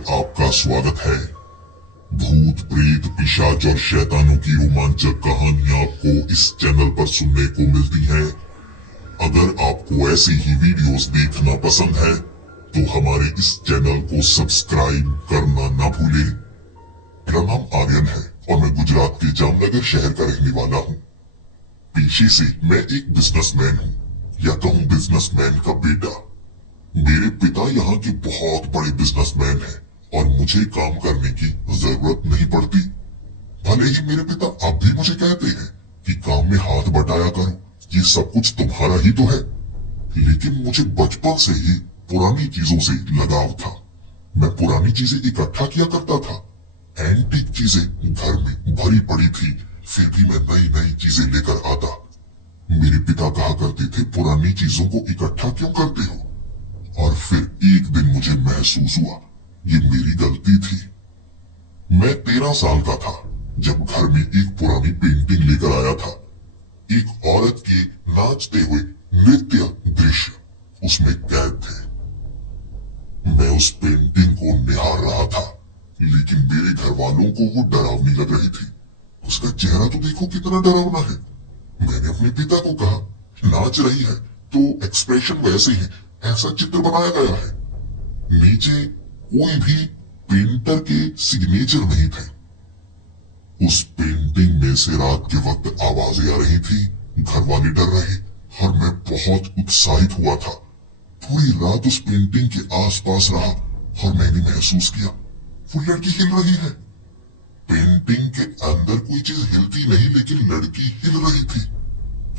आपका स्वागत है। भूत प्रेत पिशाच और शैतानों की रोमांचक कहानियां आपको इस चैनल पर सुनने को मिलती हैं। अगर आपको ऐसी ही वीडियोस देखना पसंद है तो हमारे इस चैनल को सब्सक्राइब करना ना भूलें। मेरा नाम आर्यन है और मैं गुजरात के जामनगर शहर का रहने वाला हूँ। पेशे से मैं एक बिजनेसमैन हूँ, या कहूँ बिजनेसमैन का बेटा। मेरे पिता यहाँ के बहुत बड़े बिजनेसमैन हैं और मुझे काम करने की जरूरत नहीं पड़ती। भले ही मेरे पिता अब भी मुझे कहते हैं कि काम में हाथ बटाया करो, ये सब कुछ तुम्हारा ही तो है। लेकिन मुझे बचपन से ही पुरानी चीजों से लगाव था। मैं पुरानी चीजें इकट्ठा किया करता था। एंटीक चीजें घर में भरी पड़ी थी, फिर भी मैं नई नई चीजें लेकर आता। मेरे पिता कहा करते थे, पुरानी चीजों को इकट्ठा क्यों करते हो? और फिर एक दिन मुझे महसूस हुआ ये मेरी गलती थी। मैं 13 साल का था जब घर में एक पुरानी पेंटिंग लेकर आया था। एक औरत के नाचते हुए नृत्य दृश्य उसमें कैद थे। मैं उस पेंटिंग को निहार रहा था, लेकिन मेरे घर वालों को वो डरावनी लग रही थी। उसका चेहरा तो देखो कितना डरावना है। मैंने अपने पिता को कहा, नाच रही है तो एक्सप्रेशन वैसे ही, ऐसा चित्र बनाया गया है। नीचे कोई भी पेंटर के सिग्नेचर नहीं थे। उस पेंटिंग में से रात के वक्त आवाजें आ रही थी। घर वाले डर रहे और मैं बहुत उत्साहित हुआ था। पूरी रात उस पेंटिंग के आसपास रहा और मैंने महसूस किया वो लड़की हिल रही है। पेंटिंग के अंदर कोई चीज हिलती नहीं, लेकिन लड़की हिल रही थी।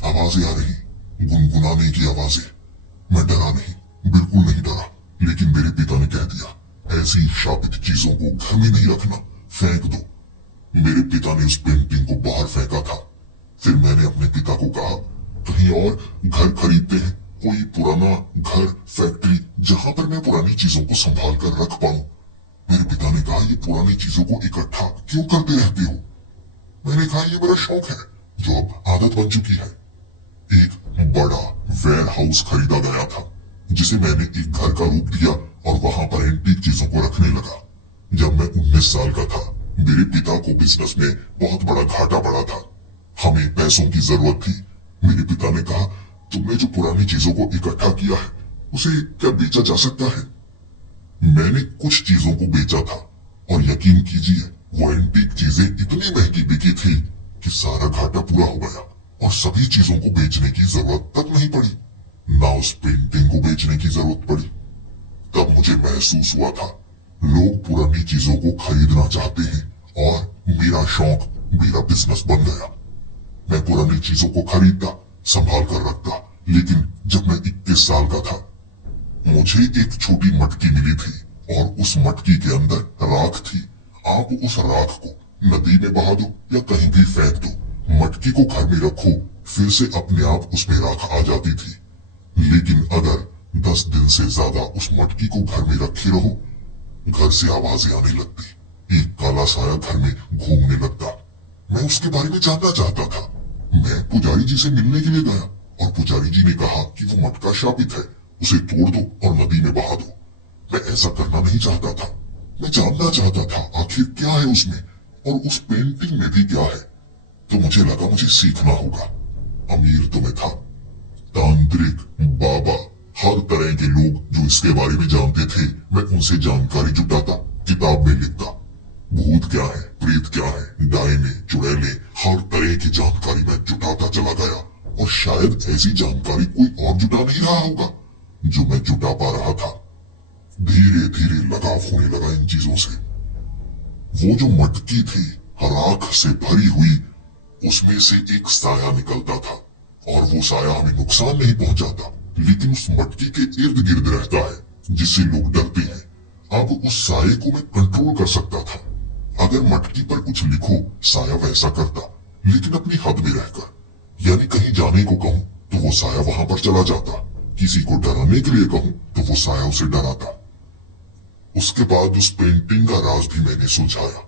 आवाजें आ रही, गुनगुनाने की आवाजें। मैं डरा नहीं, बिल्कुल नहीं डरा। लेकिन मेरे पिता ने कह दिया, ऐसी शापित चीजों को घर में नहीं रखना, फेंक दो। मेरे पिता ने उस पेंटिंग को बाहर फेंका था। फिर मैंने अपने पिता को कहा, कहीं और घर खरीदते हैं, कोई पुराना घर, फैक्ट्री, जहां पर मैं पुरानी चीजों को संभाल कर रख पाऊं। मेरे पिता ने कहा, ये पुरानी चीजों को इकट्ठा क्यों करते रहते हो? मैंने कहा, ये मेरा शौक है जो अब आदत बन चुकी है। एक बड़ा वेयर हाउस खरीदा गया था, जिसे मैंने एक घर का रूप दिया और वहां पर एंटीक चीजों को रखने लगा। जब मैं 19 साल का था, मेरे पिता को बिजनेस में बहुत बड़ा घाटा पड़ा था। हमें पैसों की जरूरत थी। मेरे पिता ने कहा, तुमने जो पुरानी चीजों को इकट्ठा किया है उसे क्या बेचा जा सकता है? मैंने कुछ चीजों को बेचा था और यकीन कीजिए वो एंटीक चीजें इतनी महंगी बिकी थी कि सारा घाटा पूरा हो गया और सभी चीजों को बेचने की जरूरत तक नहीं पड़ी। ना उस पेंटिंग को बेचने की जरूरत पड़ी। तब मुझे महसूस हुआ था लोग पुरानी चीजों को खरीदना चाहते हैं और मेरा शौक, मेरा बिजनेस बन गया। मैं पुरानी चीजों को खरीदता, संभाल कर रखता। लेकिन जब मैं 21 साल का था, मुझे एक छोटी मटकी मिली थी और उस मटकी के अंदर राख थी। आप उस राख को नदी में बहा दो या कहीं भी फेंक दो, मटकी को घर में रखो, फिर से अपने आप उसमें राख आ जाती थी। लेकिन अगर 10 दिन से ज्यादा उस मटकी को घर में रखे रहो, घर से आवाजें आने लगती। एक काला साया घर में घूमने लगता। मैं उसके बारे में जानना चाहता था। मैं पुजारी जी से मिलने के लिए गया और पुजारी जी ने कहा कि वो मटका शापित है, उसे तोड़ दो और नदी में बहा दो। मैं ऐसा करना नहीं चाहता था। मैं जानना चाहता था आखिर क्या है उसमें और उस पेंटिंग में भी क्या है। तो मुझे लगा मुझे सीखना होगा। अमीर तो मैं था, तांत्रिक, बाबा, हर तरह के लोग जो इसके बारे में जानते थे, मैं उनसे जानकारी जुटाता, किताब में लिखता। भूत क्या है, प्रेत क्या है, डायने, चुड़ैले, हर तरह की जानकारी मैं जुटाता चला गया और शायद ऐसी जानकारी कोई और जुटा नहीं रहा होगा जो मैं जुटा पा रहा था। धीरे धीरे लगाव होने लगा इन चीजों से। वो जो मटकी थी राख से भरी हुई, उसमें से एक साया निकलता था और वो साया हमें नुकसान नहीं पहुंचाता, लेकिन उस मटकी के इर्द गिर्द रहता है जिससे लोग डरते हैं। अब उस साये को मैं कंट्रोल कर सकता था। अगर मटकी पर कुछ लिखो, साया वैसा करता, लेकिन अपनी हद में रहकर। यानी कहीं जाने को कहूं तो वो साया वहां पर चला जाता, किसी को डराने के लिए कहूं तो वो साया उसे डराता। उसके बाद उस पेंटिंग का राज भी मैंने सुलझाया।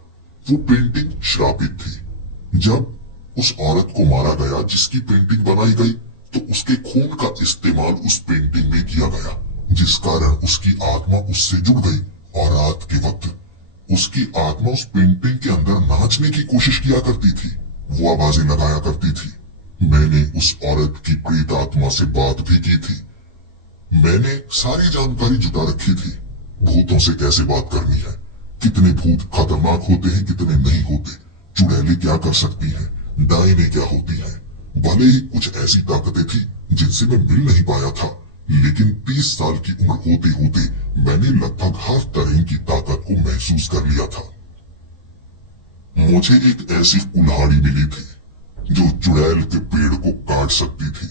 वो पेंटिंग श्रापित थी। जब उस औरत को मारा गया जिसकी पेंटिंग बनाई गई, तो उसके खून का इस्तेमाल उस पेंटिंग में किया गया, जिस कारण उसकी आत्मा उससे जुड़ गई और रात के वक्त उसकी आत्मा उस पेंटिंग के अंदर नाचने की कोशिश किया करती थी, वो आवाजें लगाया करती थी। मैंने उस औरत की प्रेत आत्मा से बात भी की थी। मैंने सारी जानकारी जुटा रखी थी, भूतों से कैसे बात करनी है, कितने भूत खतरनाक होते हैं, कितने नहीं होते, चुड़ैलें क्या कर सकती हैं, डायनें क्या होती हैं। भले ही कुछ ऐसी ताकतें थी जिनसे मैं मिल नहीं पाया था, लेकिन 30 साल की उम्र होते होते मैंने लगभग हर तरह की ताकत को महसूस कर लिया था। मुझे एक ऐसी कुल्हाड़ी मिली थी जो चुड़ैल के पेड़ को काट सकती थी।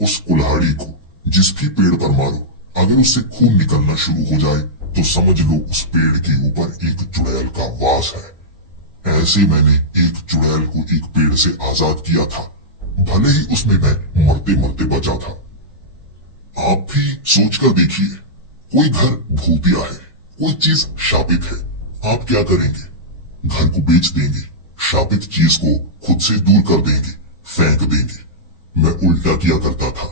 उस कुल्हाड़ी को जिस भी पेड़ पर मारो, अगर उससे खून निकलना शुरू हो जाए तो समझ लो उस पेड़ के ऊपर एक चुड़ैल का वास है। ऐसे मैंने एक चुड़ैल को एक पेड़ से आजाद किया था, भले ही उसमें मैं मरते मरते बचा था। आप भी सोचकर देखिए, कोई घर भूतिया है, कोई चीज शापित है, आप क्या करेंगे? घर को बेच देंगे, शापित चीज को खुद से दूर कर देंगे, फेंक देंगे। मैं उल्टा किया करता था।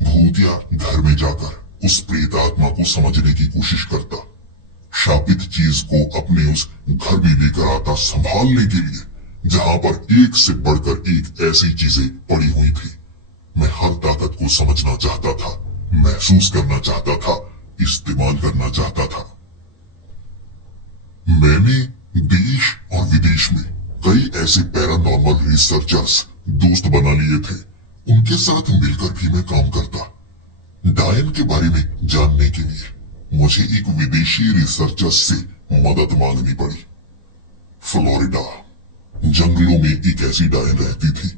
भूतिया घर में जाकर उस प्रेत आत्मा को समझने की कोशिश करता, शापित चीज को अपने उस घर में लेकर आता संभालने के लिए, जहां पर एक से बढ़कर एक ऐसी चीजें पड़ी हुई थी। मैं हर ताकत को समझना चाहता था, महसूस करना चाहता था, इस्तेमाल करना चाहता था। मैंने देश और विदेश में कई ऐसे पैरानॉर्मल रिसर्चर्स दोस्त बना लिए थे। उनके साथ मिलकर भी मैं काम करता। डायन के बारे में जानने के लिए मुझे एक विदेशी रिसर्चर से मदद मांगनी पड़ी। फ्लोरिडा जंगलों में एक ऐसी डायन रहती थी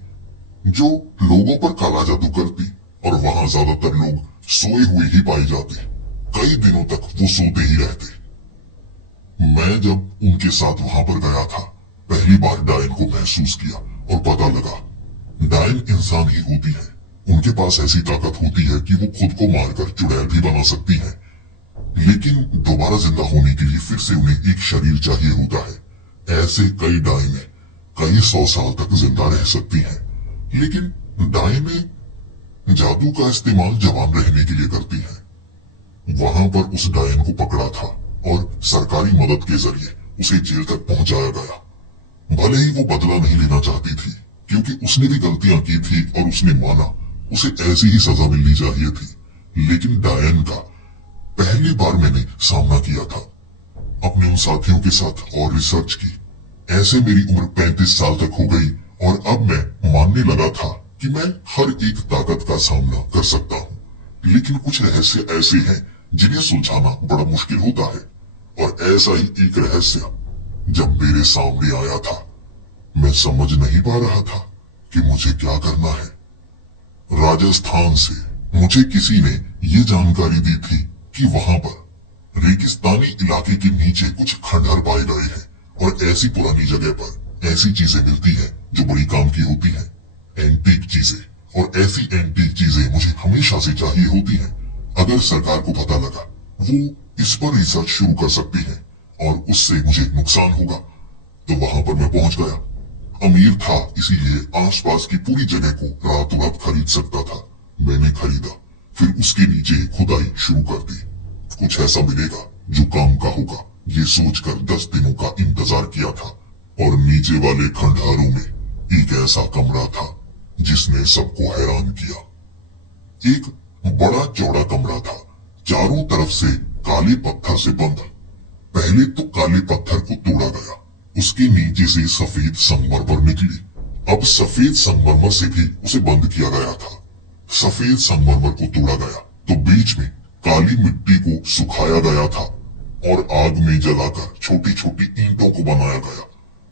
जो लोगों पर काला जादू करती, और वहां ज्यादातर लोग सोए हुए ही पाए जाते। कई दिनों तक वो सोते ही रहते। मैं जब उनके साथ वहां पर गया था, पहली बार डायन को महसूस किया और पता लगा डायन इंसान ही होती है। उनके पास ऐसी ताकत होती है कि वो खुद को मारकर चुड़ैल भी बना सकती है, लेकिन दोबारा जिंदा होने के लिए फिर से उन्हें एक शरीर चाहिए होता है। ऐसे कई डायनें कई 100 साल तक जिंदा रह सकती हैं, लेकिन डायनें जादू का इस्तेमाल जवान रहने के लिए करती हैं। वहां पर उस डायन को पकड़ा था और सरकारी मदद के जरिए उसे जेल तक पहुंचाया गया। भले ही वो बदला नहीं लेना चाहती थी, क्योंकि उसने भी गलतियां की थी और उसने माना उसे ऐसी ही सजा मिलनी चाहिए थी, लेकिन डायन का पहली बार मैंने सामना किया था। अपने उन साथियों के साथ और रिसर्च की। ऐसे मेरी उम्र 35 साल तक हो गई और अब मैं मानने लगा था कि मैं हर एक ताकत का सामना कर सकता हूँ, लेकिन कुछ रहस्य ऐसे हैं जिन्हें सुलझाना बड़ा मुश्किल होता है। और ऐसा ही एक रहस्य जब मेरे सामने आया था, मैं समझ नहीं पा रहा था कि मुझे क्या करना है। राजस्थान से मुझे किसी ने ये जानकारी दी थी कि वहां पर रेगिस्तानी इलाके के नीचे कुछ खंडहर पाए गए हैं, और ऐसी पुरानी जगह पर ऐसी चीजें मिलती हैं जो बड़ी काम की होती हैं, एंटीक चीजें। और ऐसी एंटीक चीजें मुझे हमेशा से चाहिए होती हैं। अगर सरकार को पता लगा, वो इस पर रिसर्च शुरू कर सकती है और उससे मुझे नुकसान होगा। तो वहां पर मैं पहुंच गया। अमीर था, इसीलिए आसपास की पूरी जगह को रातों रात खरीद सकता था। मैंने खरीदा, फिर उसके नीचे खुदाई शुरू कर दी। कुछ ऐसा मिलेगा जो काम का होगा, ये सोचकर 10 दिनों का इंतजार किया था। और नीचे वाले खंडहरों में एक ऐसा कमरा था जिसने सबको हैरान किया। एक बड़ा चौड़ा कमरा था, चारों तरफ से काले पत्थर से बंद। पहले तो काले पत्थर को तोड़ा गया, उसके नीचे से सफेद संगमरमर निकली। अब सफेद संगमरमर से भी उसे बंद किया गया था। सफेद संगमरमर को तोड़ा गया तो बीच में काली मिट्टी को सुखाया गया था और आग में जलाकर छोटी छोटी ईंटों को बनाया गया।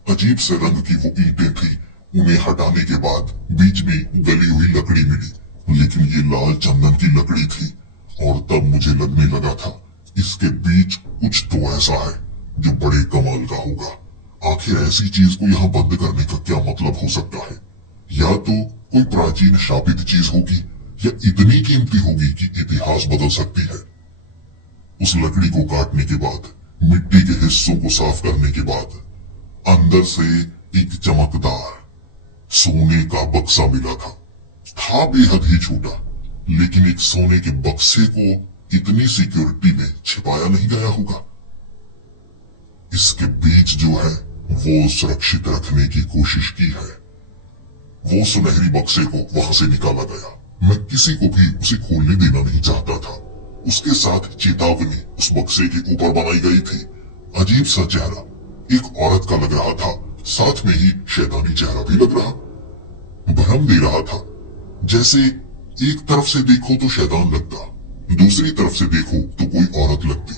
अजीब से रंग की वो ईंटें थी। उन्हें हटाने के बाद बीच में गली हुई लकड़ी मिली, लेकिन ये लाल चंदन की लकड़ी थी। और तब मुझे लगने लगा था इसके बीच कुछ तो ऐसा है जो बड़े कमाल का होगा। आखिर ऐसी चीज को यहाँ बंद करने का क्या मतलब हो सकता है? या तो कोई प्राचीन शापित चीज होगी, या इतनी कीमती होगी कि इतिहास बदल सकती है। उस लकड़ी को काटने के बाद, मिट्टी के हिस्सों को साफ करने के बाद, अंदर से एक चमकदार सोने का बक्सा मिला था बेहद ही छोटा, लेकिन एक सोने के बक्से को इतनी सिक्योरिटी में छिपाया नहीं गया होगा। इसके बीच जो है वो सुरक्षित रखने की कोशिश की है। वो सुनहरी बक्से को वहां से निकाला गया। मैं किसी को भी उसे खोलने देना नहीं चाहता था। उसके साथ चेतावनी उस बक्से के ऊपर बनाई गई थी। अजीब सा चेहरा एक औरत का लग रहा था, साथ में ही शैतानी चेहरा भी लग रहा। भ्रम दे रहा था, जैसे एक तरफ से देखो तो शैतान लगता, दूसरी तरफ से देखो तो कोई औरत लगती।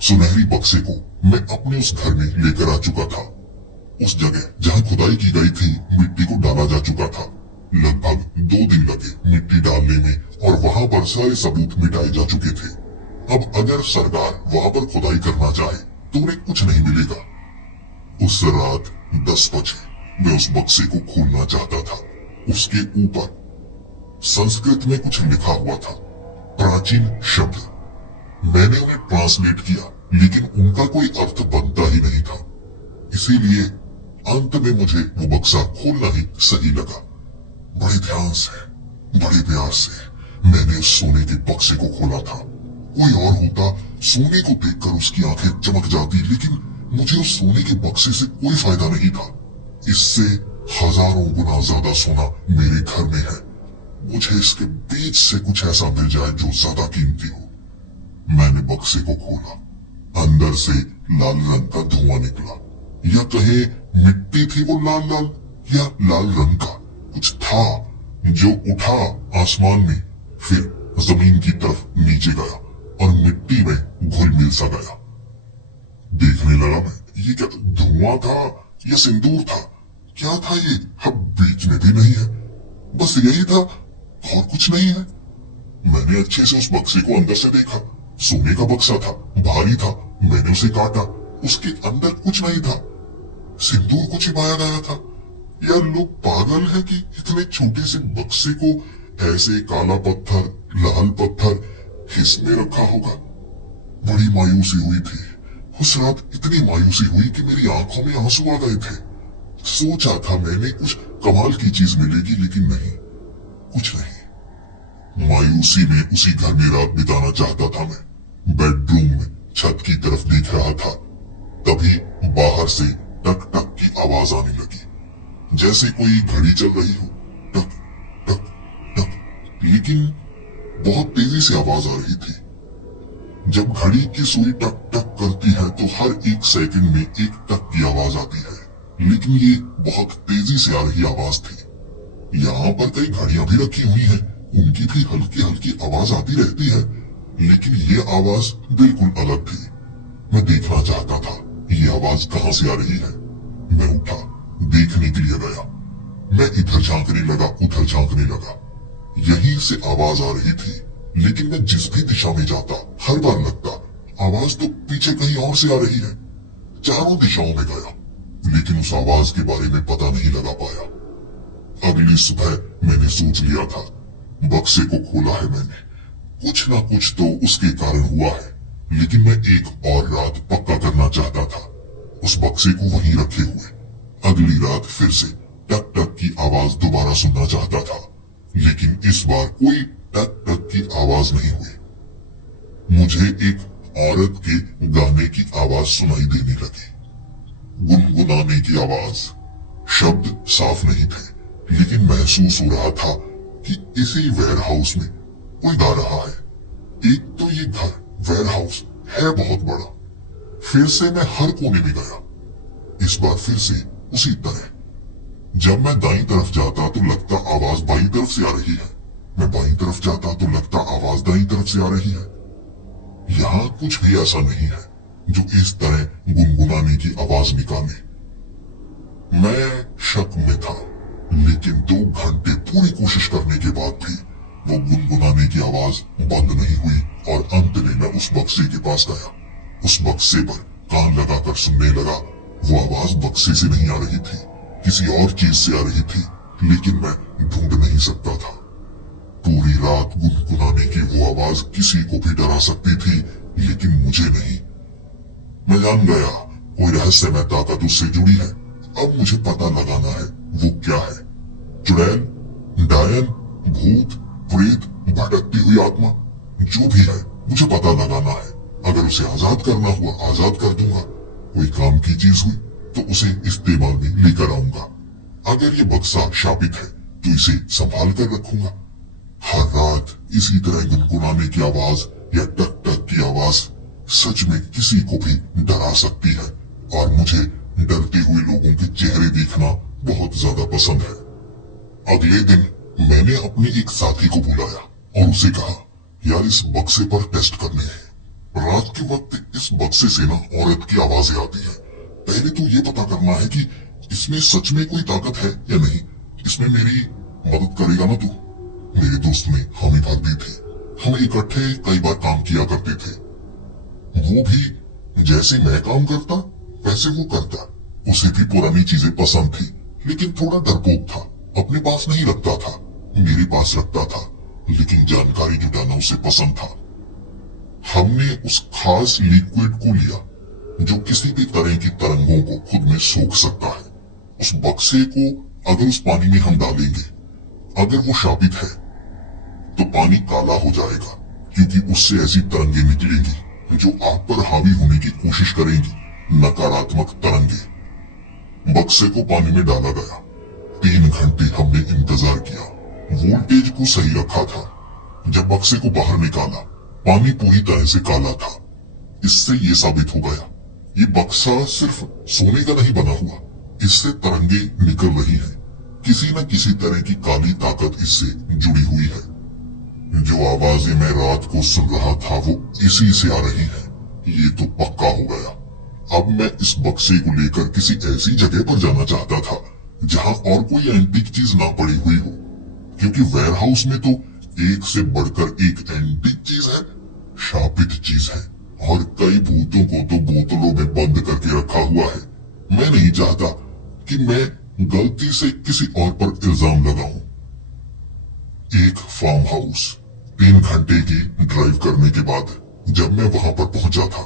सुनहरी बक्से को मैं अपने उस घर में लेकर आ चुका था। उस जगह जहां खुदाई की गई थी मिट्टी को डाला जा चुका था। लगभग 2 दिन लगे मिट्टी डालने में और वहां पर सारे सबूत मिटाए जा चुके थे। अब अगर सरकार वहां पर खुदाई करना चाहे तो उन्हें कुछ नहीं मिलेगा। उस रात 10 बजे मैं उस बक्से को खोलना चाहता था। उसके ऊपर संस्कृत में कुछ लिखा हुआ था, प्राचीन शब्द। मैंने उन्हें ट्रांसलेट किया लेकिन उनका कोई अर्थ बनता ही नहीं था। इसीलिए अंत में मुझे वो बक्सा खोलना ही सही लगा। बड़े ध्यान से, बड़े प्यार से मैंने उस सोने के बक्से को खोला था। कोई और होता सोने को देखकर उसकी आंखें चमक जाती, लेकिन मुझे उस सोने के बक्से से कोई फायदा नहीं था। इससे हजारों गुना ज्यादा सोना मेरे घर में है। मुझे इसके बीच से कुछ ऐसा मिल जाए जो ज्यादा कीमती हो। मैंने बक्से को खोला। अंदर से लाल रंग का धुआं निकला, या कहे मिट्टी थी वो लाल लाल, या लाल रंग का कुछ था जो उठा आसमान में, फिर जमीन की तरफ नीचे गया और मिट्टी में घुल मिल सा गया। देखने लगा मैं, ये क्या धुआं था या सिंदूर था? क्या था ये? अब बीच में भी नहीं है, बस यही था और कुछ नहीं है। मैंने अच्छे से उस बक्से को अंदर से देखा। सोने का बक्सा था, भारी था। मैंने उसे काटा, उसके अंदर कुछ नहीं था। सिंदूर को छिपाया गया था। या लोग पागल है कि इतने छोटे से बक्से को ऐसे काला पत्थर, लाल पत्थर इसमें रखा होगा। बड़ी मायूसी हुई थी। उस रात इतनी मायूसी हुई कि मेरी आंखों में आंसू आ गए थे। सोचा था मैंने कुछ कमाल की चीज मिलेगी, लेकिन नहीं, कुछ नहीं। मायूसी में उसी घर में रात बिताना चाहता था मैं। बेडरूम में छत की तरफ देख रहा था, तभी बाहर से टक टक की आवाज आने लगी, जैसे कोई घड़ी चल रही हो। टक टक टक, लेकिन बहुत तेजी से आवाज आ रही थी। जब घड़ी की सुई टक टक करती है तो हर 1 सेकंड में 1 टक की आवाज आती है, लेकिन ये बहुत तेजी से आ रही आवाज थी। यहाँ पर कई घड़ियां भी रखी हुई हैं, उनकी भी हल्की हल्की आवाज आती रहती है, लेकिन ये आवाज बिल्कुल अलग थी। मैं देखना चाहता था ये आवाज कहां से आ रही है। मैं उठा, देखने के लिए गया। मैं इधर झांकने लगा, उधर झांकने लगा। यहीं से आवाज आ रही थी, लेकिन मैं जिस भी दिशा में जाता हर बार लगता आवाज तो पीछे कहीं और से आ रही है। चारों दिशाओं में गया, लेकिन उस आवाज के बारे में पता नहीं लगा पाया। अगली सुबह मैंने सोच लिया था, बक्से को खोला है मैंने, कुछ ना कुछ तो उसके कारण हुआ है, लेकिन मैं एक और रात पक्का करना चाहता था, उस बक्से को वहीं रखे हुए। अगली रात फिर से टक टक की आवाज दोबारा सुनना चाहता था, लेकिन इस बार कोई टक टक की आवाज नहीं हुई। मुझे एक औरत के गाने की आवाज सुनाई देने लगी, गुनगुनाने की आवाज। शब्द साफ नहीं थे, लेकिन महसूस हो रहा था कि इसी वेयर हाउस में कोई गा रहा है। एक तो ये घर वेयर हाउस है बहुत बड़ा। फिर से मैं हर कोने में गया, इस बार फिर से उसी तरह। जब मैं दाईं तरफ जाता तो लगता आवाज बाईं तरफ से आ रही है, मैं बाईं तरफ जाता तो लगता आवाज दाईं तरफ से आ रही है। यहाँ कुछ भी ऐसा नहीं है जो इस तरह गुनगुनाने की आवाज निकाले। मैं शक में था, लेकिन 2 घंटे पूरी कोशिश करने के बाद भी वो गुनगुनाने की आवाज बंद नहीं हुई और अंत में मैं उस बक्से के पास गया। उस बक्से पर कान लगाकर सुनने लगा। वो आवाज बक्से से नहीं आ रही थी, किसी और चीज से आ रही थी, लेकिन मैं ढूंढ नहीं सकता था। पूरी रात गुनगुनाने की वो आवाज किसी को भी डरा सकती थी, लेकिन मुझे नहीं। मैं जान गया कोई रहस्यमय ताकत उससे जुड़ी है। अब मुझे पता लगाना है वो क्या है। चुड़ैल, डायन, भूत, प्रेत, भटकती हुई आत्मा, जो भी है मुझे पता लगाना है। अगर उसे आजाद करना हुआ आजाद कर दूंगा, कोई काम की चीज हुई तो उसे इस्तेमाल में लेकर आऊंगा। अगर ये बक्सा शापित है तो इसे संभाल कर रखूंगा। हर रात इसी तरह गुनगुनाने की आवाज या टक टक की आवाज सच में किसी को भी डरा सकती है, और मुझे डरते हुए लोगों के चेहरे देखना बहुत ज्यादा पसंद है। अगले दिन मैंने अपने एक साथी को बुलाया और उसे कहा, यार इस बक्से पर टेस्ट करने हैं। रात के वक्त इस बक्से से ना औरत की आवाजें आती है। पहले तो ये पता करना है कि इसमें सच में कोई ताकत है या नहीं। इसमें मेरी मदद करेगा ना तू? मेरे दोस्त ने हामी भर दी थी। हम इकट्ठे कई बार काम किया करते थे। वो भी जैसे मैं काम करता वैसे वो करता। उसे भी पुरानी चीजें पसंद थी, लेकिन थोड़ा डरपोक था। अपने पास नहीं रखता था, मेरे पास रखता था, लेकिन जानकारी जुटाना उसे पसंद था। हमने उस खास लिक्विड को लिया जो किसी भी तरह की तरंगों को खुद में सोख सकता है। उस बक्से को अगर उस पानी में हम डालेंगे, अगर वो शापित है तो पानी काला हो जाएगा, क्योंकि उससे ऐसी तरंगे निकलेंगी जो आग पर हावी होने की कोशिश करेंगी, नकारात्मक तरंगे। बक्से को पानी में डाला गया। 3 घंटे हमने इंतजार किया। वोल्टेज को सही रखा था। जब बक्से को बाहर निकाला, पानी पूरी तरह से काला था। इससे ये साबित हो गया, ये बक्सा सिर्फ सोने का नहीं बना हुआ, इससे तरंगे निकल रही हैं। किसी न किसी तरह की काली ताकत इससे जुड़ी हुई है। जो आवाजें मैं रात को सुन रहा था वो इसी से आ रही हैं। ये तो पक्का हो गया। अब मैं इस बक्से को लेकर किसी ऐसी जगह पर जाना चाहता था जहां और कोई एंटीक चीज ना पड़ी हुई हो, क्योंकि वेयरहाउस में तो एक से बढ़कर एक एंटीक चीज है, शापित चीज है, और कई भूतों को तो बोतलों में बंद करके रखा हुआ है। मैं नहीं चाहता कि मैं गलती से किसी और पर इल्जाम लगाऊं। एक फार्म हाउस। 3 घंटे की ड्राइव करने के बाद जब मैं वहां पर पहुंचा था,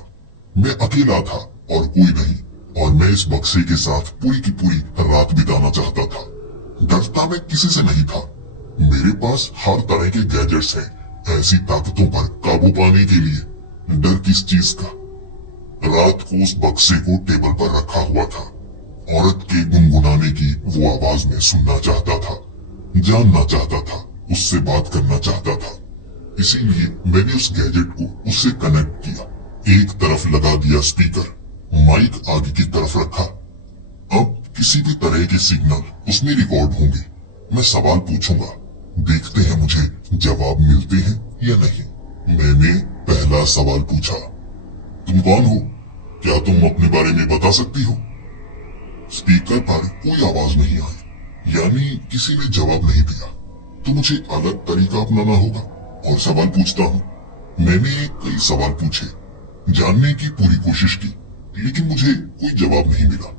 मैं अकेला था और कोई नहीं, और मैं इस बक्से के साथ पूरी की पूरी रात बिताना चाहता था। डरता मैं किसी से नहीं था। मेरे पास हर तरह के गैजेट्स हैं ऐसी ताकतों पर काबू पाने के लिए। डर किस चीज का? रात को उस बक्से को टेबल पर रखा हुआ था। औरत के गुनगुनाने की वो आवाज में सुनना चाहता था, जानना चाहता था, उससे बात करना चाहता था। इसीलिए मैंने उस गैजेट को उससे कनेक्ट किया। एक तरफ लगा दिया स्पीकर, माइक आगे की तरफ रखा। अब किसी भी तरह के सिग्नल उसमें रिकॉर्ड होंगे। मैं सवाल पूछूंगा, देखते हैं मुझे जवाब मिलते हैं या नहीं। मैंने पहला सवाल पूछा, तुम कौन हो? क्या तुम अपने बारे में बता सकती हो? स्पीकर पर कोई आवाज नहीं आई, यानी किसी ने जवाब नहीं दिया। तो मुझे अलग तरीका अपनाना होगा और सवाल पूछता हूँ। मैंने कई सवाल पूछे, जानने की पूरी कोशिश की, लेकिन मुझे कोई जवाब नहीं मिला।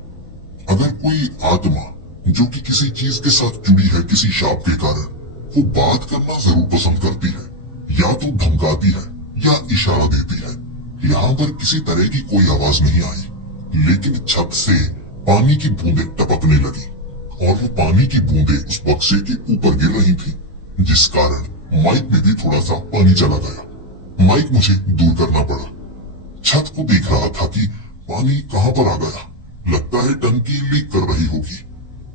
अगर कोई आत्मा जो कि किसी चीज के साथ जुड़ी है किसी शाप के कारण, वो बात करना जरूर पसंद करती है, या तो धमकाती है या इशारा देती है। यहाँ पर किसी तरह की कोई आवाज नहीं आई, लेकिन छत से पानी की बूंदें टपकने लगी, और वो पानी की बूंदें उस बक्से के ऊपर गिर रही थी, जिस कारण माइक में भी थोड़ा सा पानी चला गया। माइक मुझे दूर करना पड़ा। छत को देख रहा था कि पानी कहां पर आ गया। लगता है टंकी लीक कर रही होगी।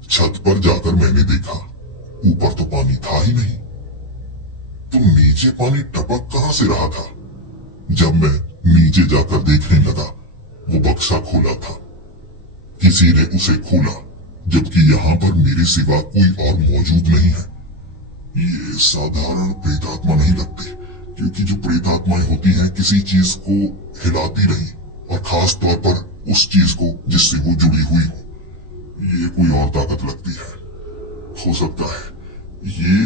छत पर जाकर मैंने देखा, ऊपर तो पानी था ही नहीं, तो नीचे पानी टपक कहां से रहा था। जब मैं नीचे जाकर देखने लगा, वो बक्सा खोला था। किसी ने उसे खोला, जबकि यहाँ पर मेरे सिवा कोई और मौजूद नहीं है। ये साधारण प्रेतात्मा नहीं लगते, क्योंकि जो प्रेतात्माएं होती हैं किसी चीज को हिलाती नहीं, और खास तौर पर उस चीज को जिससे वो जुड़ी हुई हो। ये कोई और ताकत लगती है। हो सकता है ये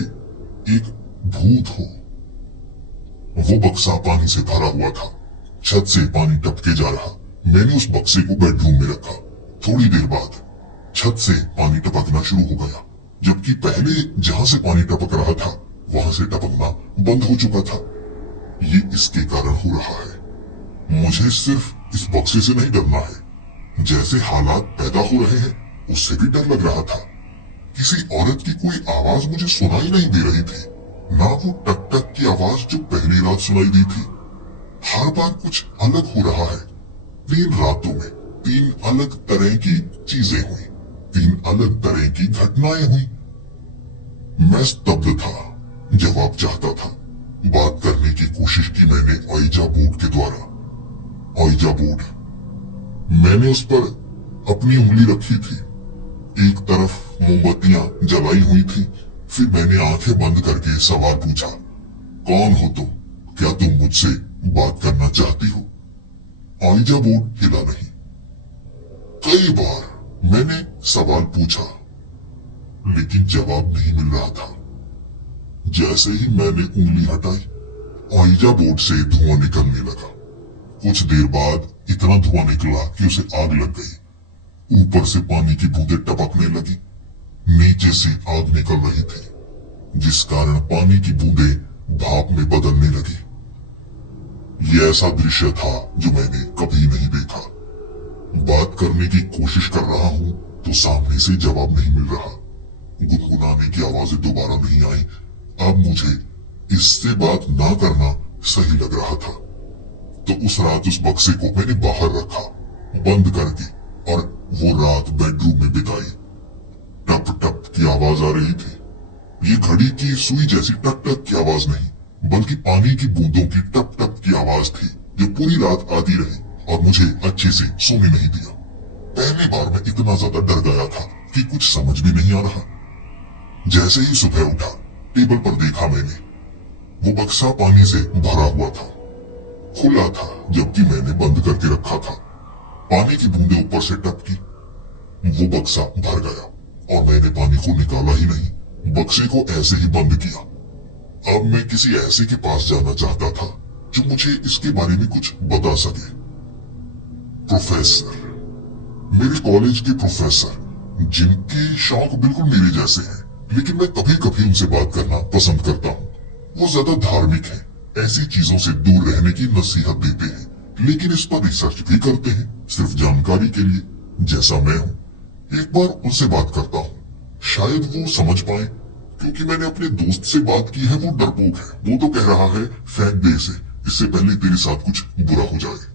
एक भूत हो। वो बक्सा पानी से भरा हुआ था। छत से पानी टपके जा रहा। मैंने उस बक्से को बेडरूम में रखा। थोड़ी देर बाद छत से पानी टपकना शुरू हो गया, जबकि पहले जहां से पानी टपक रहा था वहां से टपकना बंद हो चुका था। ये इसके कारण हो रहा है। मुझे सिर्फ इस बक्से से नहीं डरना है, जैसे हालात पैदा हो रहे हैं उससे भी डर लग रहा था। किसी औरत की कोई आवाज मुझे सुनाई नहीं दे रही थी, ना वो टक टक की आवाज जो पहली रात सुनाई दी थी। हर बार कुछ अलग हो रहा है। 3 रातों में तीन अलग तरह की चीजें हुई, तीन अलग तरह की घटनाएं हुई। मैं स्तब्ध था, जवाब चाहता था। बात करने की कोशिश की मैंने ओइजा बोर्ड के द्वारा। ओइजा बोर्ड, मैंने उस पर अपनी उंगली रखी थी। एक तरफ मोमबत्तियां जलाई हुई थी। फिर मैंने आंखें बंद करके सवाल पूछा, कौन हो तुम? क्या तुम मुझसे बात करना चाहती हो? ओइजा बोर्ड हिला नहीं। कई बार मैंने सवाल पूछा, लेकिन जवाब नहीं मिल रहा था। जैसे ही मैंने उंगली हटाई, ओइजा बोर्ड से धुआं निकलने लगा। कुछ देर बाद इतना धुआं निकला कि उसे आग लग गई। ऊपर से पानी की बूंदें टपकने लगी, नीचे से आग निकल रही थी, जिस कारण पानी की बूंदें भाप में बदलने लगी। यह ऐसा दृश्य था जो मैंने कभी नहीं देखा। बात करने की कोशिश कर रहा हूं तो सामने से जवाब नहीं मिल रहा। गुनगुनाने की आवाजें दोबारा नहीं आई। अब मुझे इससे बात ना करना सही लग रहा था। तो उस रात उस बक्से को मैंने बाहर रखा, बंद करके, और वो रात बेडरूम में बिताई। टप टप की आवाज आ रही थी। ये घड़ी की सुई जैसी टक टक की आवाज नहीं, बल्कि पानी की बूंदों की टप टप की आवाज थी, जो पूरी रात आती रही और मुझे अच्छे से सोने नहीं दिया। पहली बार मैं इतना ज्यादा डर गया था कि कुछ समझ भी नहीं आ रहा। जैसे ही सुबह उठा, टेबल पर देखा मैंने, वो बक्सा पानी से भरा हुआ था, खुला था, जबकि मैंने बंद करके रखा था। पानी की बूंदें ऊपर से टपकी, वो बक्सा भर गया और मैंने पानी को निकाला ही नहीं, बक्से को ऐसे ही बंद किया। अब मैं किसी ऐसे के पास जाना चाहता था जो मुझे इसके बारे में कुछ बता सके। प्रोफेसर, मेरे कॉलेज के प्रोफेसर, जिनके शौक बिल्कुल मेरे जैसे हैं, लेकिन मैं कभी कभी उनसे बात करना पसंद करता हूँ। वो ज्यादा धार्मिक हैं, ऐसी चीजों से दूर रहने की नसीहत देते हैं, लेकिन इस पर रिसर्च भी करते हैं, सिर्फ जानकारी के लिए, जैसा मैं हूँ। एक बार उनसे बात करता हूँ, शायद वो समझ पाए। क्योंकि मैंने अपने दोस्त से बात की है, वो डरपोक है। वो तो कह रहा है फेंक दे इसे, इससे पहले तेरे साथ कुछ बुरा हो जाए।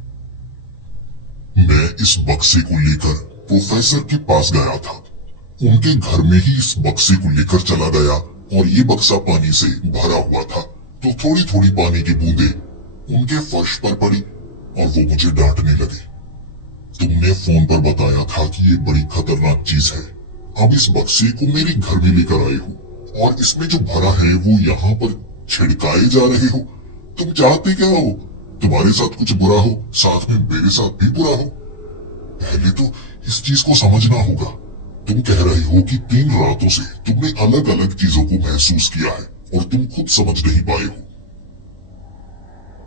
मैं इस बक्से को लेकर प्रोफेसर के पास गया था। उनके घर में ही इस बक्से को लेकर चला गया और ये बक्सा पानी से भरा हुआ था। तो थोड़ी थोड़ी पानी की बूंदें उनके फर्श पर पड़ी और वो मुझे डांटने लगे। तुमने फोन पर बताया था कि ये बड़ी खतरनाक चीज है। अब इस बक्से को मेरे घर में लेकर आए हो और इसमें जो भरा है वो यहाँ पर छिड़काए जा रहे हो। तुम चाहते क्या हो? तुम्हारे साथ कुछ बुरा हो, साथ में मेरे साथ भी बुरा हो। पहले तो इस चीज को समझना होगा। तुम कह रहे हो कि 3 रातों से तुमने अलग अलग चीजों को महसूस किया है और तुम खुद समझ नहीं पाए हो।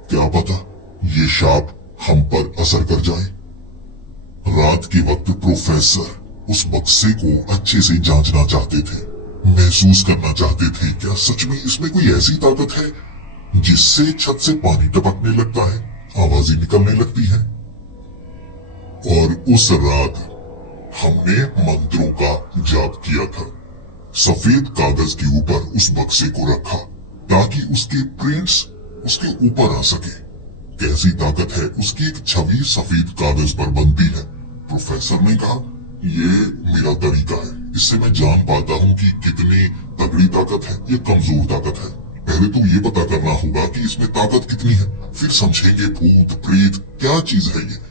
क्या पता ये शाप हम पर असर कर जाए। रात के वक्त प्रोफेसर उस बक्से को अच्छे से जांचना चाहते थे, महसूस करना चाहते थे क्या सच में इसमें कोई ऐसी ताकत है जिससे छत से पानी टपकने लगता है, आवाजें निकलने लगती हैं। और उस रात हमने मंत्रों का जाप किया था। सफेद कागज के ऊपर उस बक्से को रखा ताकि उसके प्रिंट्स उसके ऊपर आ सके। कैसी ताकत है, उसकी एक छवि सफेद कागज पर बनती है। प्रोफेसर ने कहा, ये मेरा तरीका है, इससे मैं जान पाता हूँ कि कितनी तगड़ी ताकत है या कमजोर ताकत है। पहले तो ये पता करना होगा कि इसमें ताकत कितनी है, फिर समझेंगे भूत प्रेत क्या चीज है ये।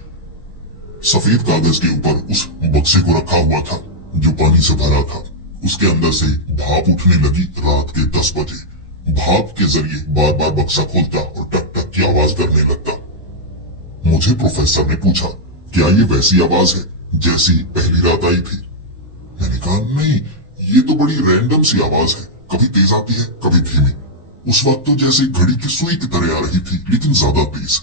सफेद कागज के ऊपर उस बक्से को रखा हुआ था जो पानी से भरा था। उसके अंदर से भाप उठने लगी रात के 10 बजे। भाप के जरिए बार बार बक्सा खोलता और टक टक की आवाज करने लगता। मुझे प्रोफेसर ने पूछा, क्या ये वैसी आवाज है जैसी पहली रात आई थी? मैंने कहा, नहीं, ये तो बड़ी रैंडम सी आवाज है, कभी तेज आती है कभी धीमी। उस वक्त तो जैसे घड़ी की सुई की तरह आ रही थी, लेकिन ज्यादा तेज।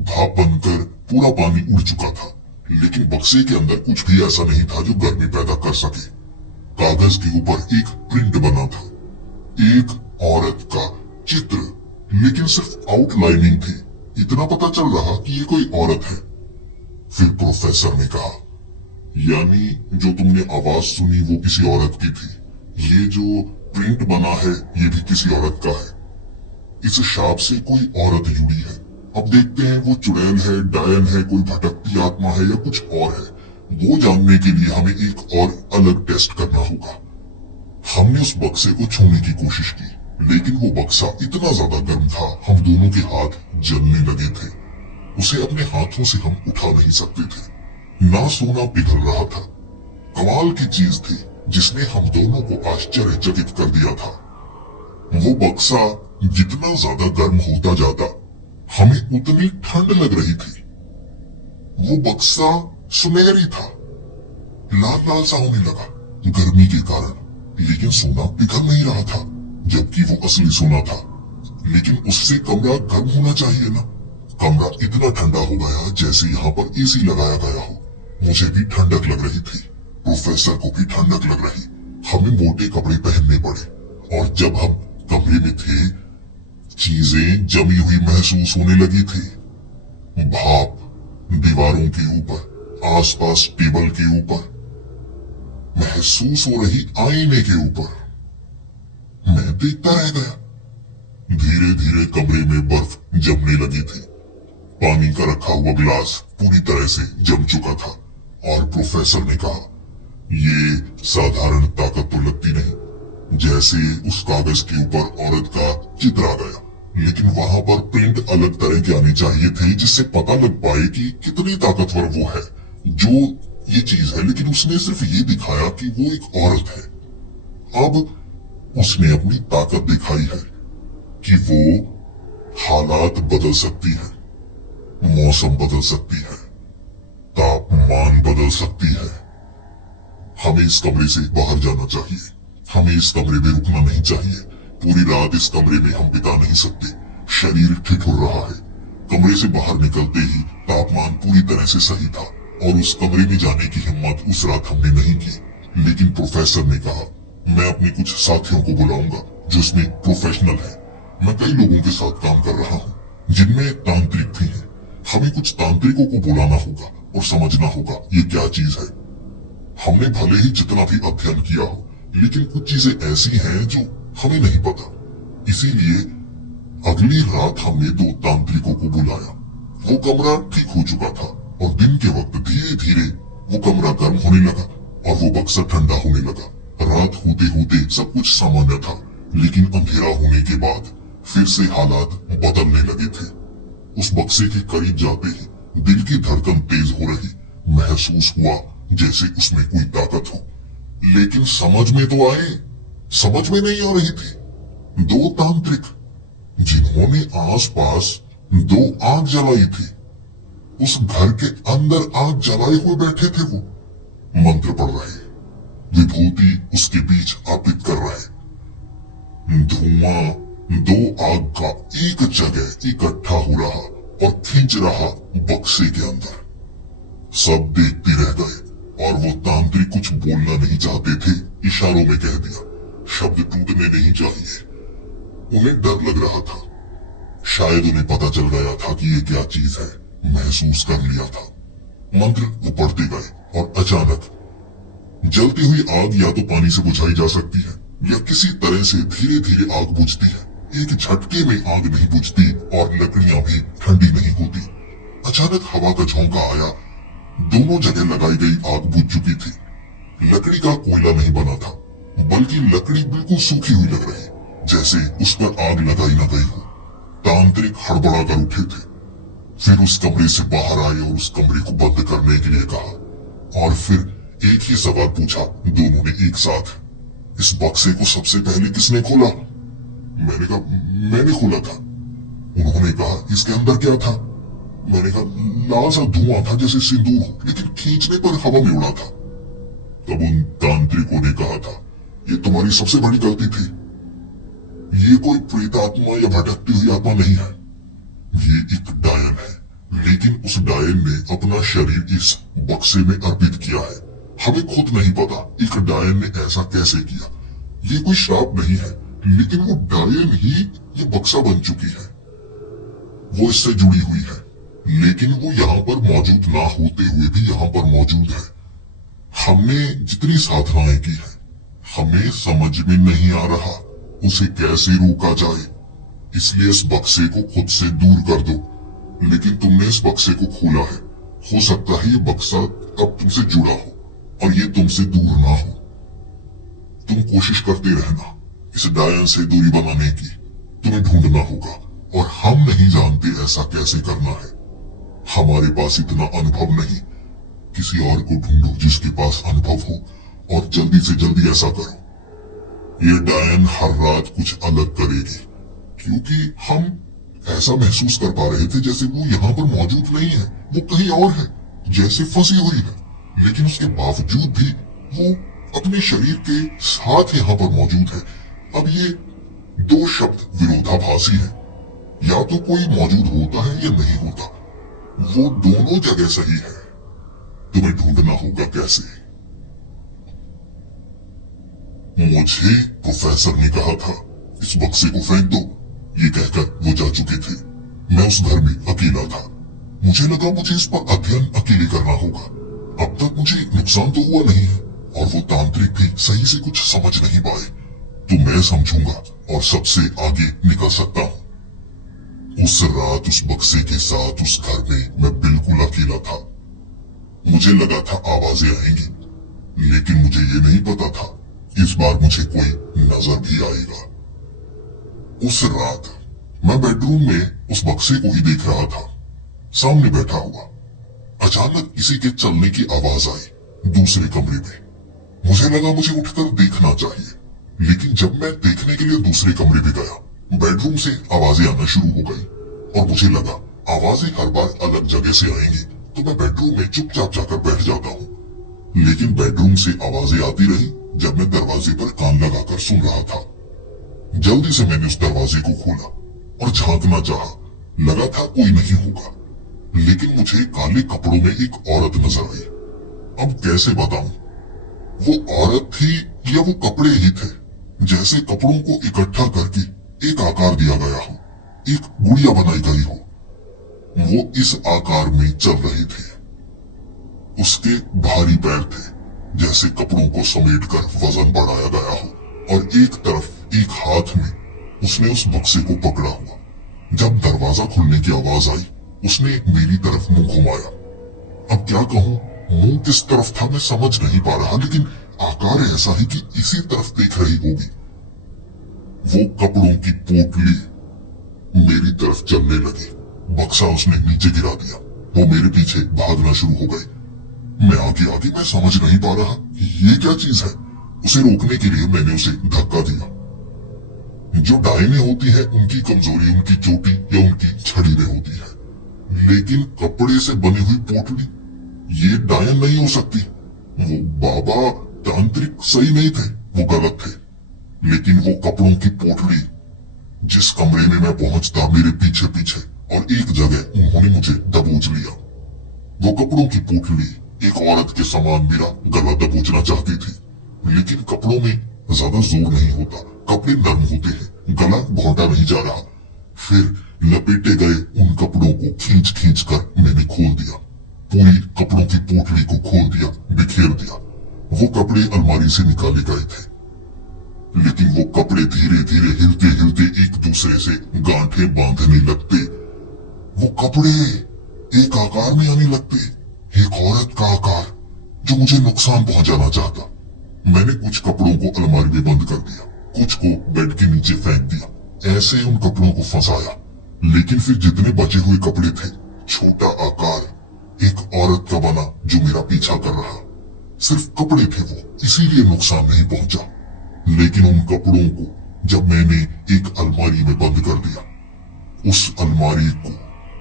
भाप बनकर पूरा पानी उड़ चुका था, लेकिन बक्से के अंदर कुछ भी ऐसा नहीं था जो गर्मी पैदा कर सके। कागज के ऊपर एक प्रिंट बना था, एक औरत का चित्र, लेकिन सिर्फ आउटलाइनिंग थी। इतना पता चल रहा कि ये कोई औरत है। फिर प्रोफेसर ने कहा, यानी जो तुमने आवाज सुनी वो किसी औरत की थी। ये जो प्रिंट बना है ये भी किसी औरत का है। इस शाप से कोई औरत जुड़ी है। अब देखते हैं वो चुड़ैल है, डायन है, कोई भटकती आत्मा है या कुछ और है। वो जानने के लिए हमें एक और अलग टेस्ट करना होगा। हमने उस बक्से को छूने की कोशिश की, लेकिन वो बक्सा इतना ज्यादा गर्म था, हम दोनों के हाथ जलने लगे थे। उसे अपने हाथों से हम उठा नहीं सकते थे। ना सोना पिघल रहा था। कमाल की चीज थी जिसने हम दोनों को आश्चर्यचकित कर दिया था। वो बक्सा जितना ज्यादा गर्म होता जाता, हमें उतनी ठंड लग रही थी। वो बक्सा सुनहरी था, लाल लाल सा होने लगा गर्मी के कारण, लेकिन सोना पिघल नहीं रहा था, जबकि वो असली सोना था। लेकिन उससे कमरा गर्म होना चाहिए ना। कमरा इतना ठंडा हो गया जैसे यहाँ पर एसी लगाया गया हो। मुझे भी ठंडक लग रही थी, प्रोफेसर को भी ठंडक लग रही। हमें मोटे कपड़े पहनने पड़े, और जब हम कमरे में थे, चीजें जमी हुई महसूस होने लगी थी। भाप दीवारों के ऊपर, आसपास टेबल के ऊपर, महसूस हो रही आईने के ऊपर। मैं देखता रह गया। धीरे धीरे कमरे में बर्फ जमने लगी थी। पानी का रखा हुआ गिलास पूरी तरह से जम चुका था, और प्रोफेसर ने कहा, ये साधारण ताकत तो लगती नहीं। जैसे उस कागज के ऊपर औरत का चित्र आ गया, लेकिन वहां पर प्रिंट अलग तरह के आने चाहिए थे, जिससे पता लग पाए कि कितनी ताकतवर वो है जो ये चीज है। लेकिन उसने सिर्फ ये दिखाया कि वो एक औरत है। अब उसने अपनी ताकत दिखाई है कि वो हालात बदल सकती है, मौसम बदल सकती है, तापमान बदल सकती है। हमें इस कमरे से बाहर जाना चाहिए। हमें इस कमरे में रुकना नहीं चाहिए। पूरी रात इस कमरे में हम बिता नहीं सकते। शरीर ठिठुर रहा है। कमरे से बाहर निकलते ही तापमान पूरी तरह से सही था, और उस कमरे में जाने की हिम्मत उस रात हमने नहीं की। लेकिन प्रोफेसर ने कहा, मैं अपने कुछ साथियों को बुलाऊंगा जो इसमें प्रोफेशनल है। मैं कई लोगों के साथ काम कर रहा हूँ जिनमें तांत्रिक भी हैं। हमें कुछ तांत्रिकों को बुलाना होगा और समझना होगा ये क्या चीज है। हमने भले ही जितना भी अध्ययन किया हो, लेकिन कुछ चीजें ऐसी हैं जो हमें नहीं पता। इसीलिए अगली रात हमने 2 तांत्रिकों को बुलाया। वो कमरा ठीक हो चुका था, और दिन के वक्त धीरे धीरे वो कमरा गर्म होने लगा और वो बक्सा ठंडा होने लगा। रात होते होते सब कुछ सामान्य था, लेकिन अंधेरा होने के बाद फिर से हालात बदलने लगे थे। उस बक्से के करीब जाते ही दिल की धड़कन तेज हो रही। महसूस हुआ जैसे उसमें कोई ताकत हो, लेकिन समझ में तो आए, समझ में नहीं आ रही थी। 2 तांत्रिक जिन्होंने आसपास 2 आग जलाई थी, उस घर के अंदर आग जलाए हुए बैठे थे। वो मंत्र पढ़ रहे, विभूति उसके बीच अर्पित कर रहे। धुआं 2 आग का एक जगह इकट्ठा हो रहा और खींच रहा बक्से के अंदर। सब देखते रह गए, और वो तांत्रिक कुछ बोलना नहीं चाहते थे, इशारों में कह दिया। शब्द टूटने नहीं चाहिए। उन्हें डर लग रहा था। शायद उन्हें पता चल गया था कि ये क्या चीज है। महसूस कर लिया था। मंत्र वो पढ़ते गए, और अचानक जलती हुई आग या तो पानी से बुझाई जा सकती है, या किसी तरह से धीरे धीरे आग बुझती है। एक झटके में आग नहीं बुझती, और लकड़ियां भी ठंडी नहीं होती। अचानक हवा का झोंका आया। दोनों जगह लगाई गई आग बुझ चुकी थी। लकड़ी का कोयला नहीं बना था, बल्कि लकड़ी बिल्कुल सूखी हुई लग रही, जैसे उस पर आग लगाई न गई हो। तांत्रिक हड़बड़ा कर उठे थे। फिर उस कमरे से बाहर आए और उस कमरे को बंद करने के लिए कहा, और फिर एक ही सवाल पूछा दोनों ने एक साथ, इस बक्से को सबसे पहले किसने खोला? मैंने कहा, मैंने खोला था। उन्होंने कहा, इसके अंदर क्या था? मैंने कहा, लाल सा धुआं था जैसे सिंदूर हो, लेकिन खींचने पर हवा में उड़ा था। तब उन तांत्रिकों ने कहा था, ये तुम्हारी सबसे बड़ी गलती थी। ये कोई प्रेत आत्मा या भटकती हुई आत्मा नहीं है। ये एक डायन है, लेकिन उस डायन ने अपना शरीर इस बक्से में अर्पित किया है। हमें खुद नहीं पता एक डायन ने ऐसा कैसे किया। ये कोई श्राप नहीं है, लेकिन वो डायन ही ये बक्सा बन चुकी है। वो इससे जुड़ी हुई है, लेकिन वो यहाँ पर मौजूद ना होते हुए भी यहाँ पर मौजूद है। हमने जितनी साधनाएं की है, हमें समझ में नहीं आ रहा उसे कैसे रोका जाए। इसलिए इस बक्से को खुद से दूर कर दो। लेकिन तुमने इस बक्से को खोला है। हो सकता है ये बक्सा अब तुमसे जुड़ा हो और ये तुमसे दूर ना हो। तुम कोशिश करते रहना इस डायन से दूरी बनाने की। तुम्हें ढूंढना होगा और हम नहीं जानते ऐसा कैसे करना है। हमारे पास इतना अनुभव नहीं। किसी और को ढूंढो जिसके पास अनुभव हो और जल्दी से जल्दी ऐसा करो। ये डायन हर रात कुछ अलग करेगी, क्योंकि हम ऐसा महसूस कर पा रहे थे जैसे वो यहाँ पर मौजूद नहीं है, वो कहीं और है, जैसे फंसी हुई है। लेकिन उसके बावजूद भी वो अपने शरीर के साथ यहाँ पर मौजूद है। अब ये दो शब्द विरोधाभासी हैं। या तो कोई मौजूद होता है या नहीं होता। वो दोनों जगह सही है। तुम्हें ढूंढना होगा कैसे। मुझे प्रोफेसर ने कहा था इस बक्से को फेंक दो। ये कहकर वो जा चुके थे। मैं उस घर में अकेला था। मुझे लगा मुझे इस पर अध्ययन अकेले करना होगा। अब तक मुझे नुकसान तो हुआ नहीं है और वो तांत्रिक भी सही से कुछ समझ नहीं पाए, तो मैं समझूंगा और सबसे आगे निकल सकता हूँ। उस रात उस बक्से के साथ उस घर में मैं बिल्कुल अकेला था। मुझे लगा था आवाजें आएंगी, लेकिन मुझे ये नहीं पता था इस बार मुझे कोई नजर भी आएगा। उस रात मैं बेडरूम में उस बक्से को ही देख रहा था, सामने बैठा हुआ। अचानक किसी के चलने की आवाज आई दूसरे कमरे में। मुझे लगा मुझे उठकर देखना चाहिए, लेकिन जब मैं देखने के लिए दूसरे कमरे में गया, बेडरूम से आवाजें आना शुरू हो गई और मुझे लगा आवाजें हर बार अलग जगह से आएंगी, तो मैं बेडरूम में चुपचाप जाकर बैठ जाता हूँ। लेकिन बेडरूम से आवाजें आती रही जब मैं दरवाजे पर कान लगाकर सुन रहा था। जल्दी से मैंने उस दरवाजे को खोला और झांकना चाहा। लगा था कोई नहीं होगा, लेकिन मुझे काले कपड़ों में एक औरत नजर आई। अब कैसे बताऊं, वो औरत थी या वो कपड़े ही थे। जैसे कपड़ों को इकट्ठा करके एक आकार दिया गया हो, एक गुड़िया बनाई गई हो। वो इस आकार में चल रहे थे। उसके भारी पैर थे, जैसे कपड़ों को समेटकर वजन बढ़ाया गया हो, और एक तरफ एक हाथ में उसने उस बक्से को पकड़ा हुआ। जब दरवाजा खुलने की आवाज आई, उसने मेरी तरफ मुंह घुमाया। अब क्या कहूं, मुंह किस तरफ था मैं समझ नहीं पा रहा, लेकिन आकार ऐसा है कि इसी तरफ देख रही होगी। वो कपड़ों की पोटली मेरी तरफ चलने लगी। बक्सा उसने नीचे गिरा दिया। वो मेरे पीछे भागना शुरू हो गई। मैं आगे मैं समझ नहीं पा रहा ये क्या चीज है। उसे रोकने के लिए मैंने उसे धक्का दिया। जो डायने होती है उनकी कमजोरी उनकी चोटी या उनकी छड़ी में होती है, लेकिन कपड़े से बनी हुई पोटली ये डायन नहीं हो सकती। वो बाबा तांत्रिक सही नहीं थे, वो गलत थे। लेकिन वो कपड़ों की पोटली, जिस कमरे में मैं पहुंचता मेरे पीछे पीछे और एक जगह उन्होंने मुझे दबोच लिया। वो कपड़ों की पोटली एक औरत के समान मेरा गला दबोचना चाहती थी, लेकिन कपड़ों में ज्यादा जोर नहीं होता, कपड़े नरम होते हैं, गला घोंटा नहीं जा रहा। फिर लपेटे गए उन कपड़ों को खींच खींच कर मैंने खोल दिया। पूरी कपड़ों की पोटली को खोल दिया, बिखेर दिया। वो कपड़े अलमारी से निकाले गए थे, लेकिन वो कपड़े धीरे धीरे हिलते हिलते एक दूसरे से गांठें बांधने लगते। वो कपड़े एक आकार में आने लगते, एक औरत का आकार जो मुझे नुकसान पहुंचाना चाहता। मैंने कुछ कपड़ों को अलमारी में बंद कर दिया, कुछ को बेड के नीचे फेंक दिया। ऐसे उन कपड़ों को फंसाया, लेकिन फिर जितने बचे हुए कपड़े थे, छोटा आकार एक औरत का बना जो मेरा पीछा कर रहा। सिर्फ कपड़े थे वो, इसीलिए नुकसान नहीं पहुंचा। लेकिन उन कपड़ों को जब मैंने एक अलमारी में बंद कर दिया, उस अलमारी को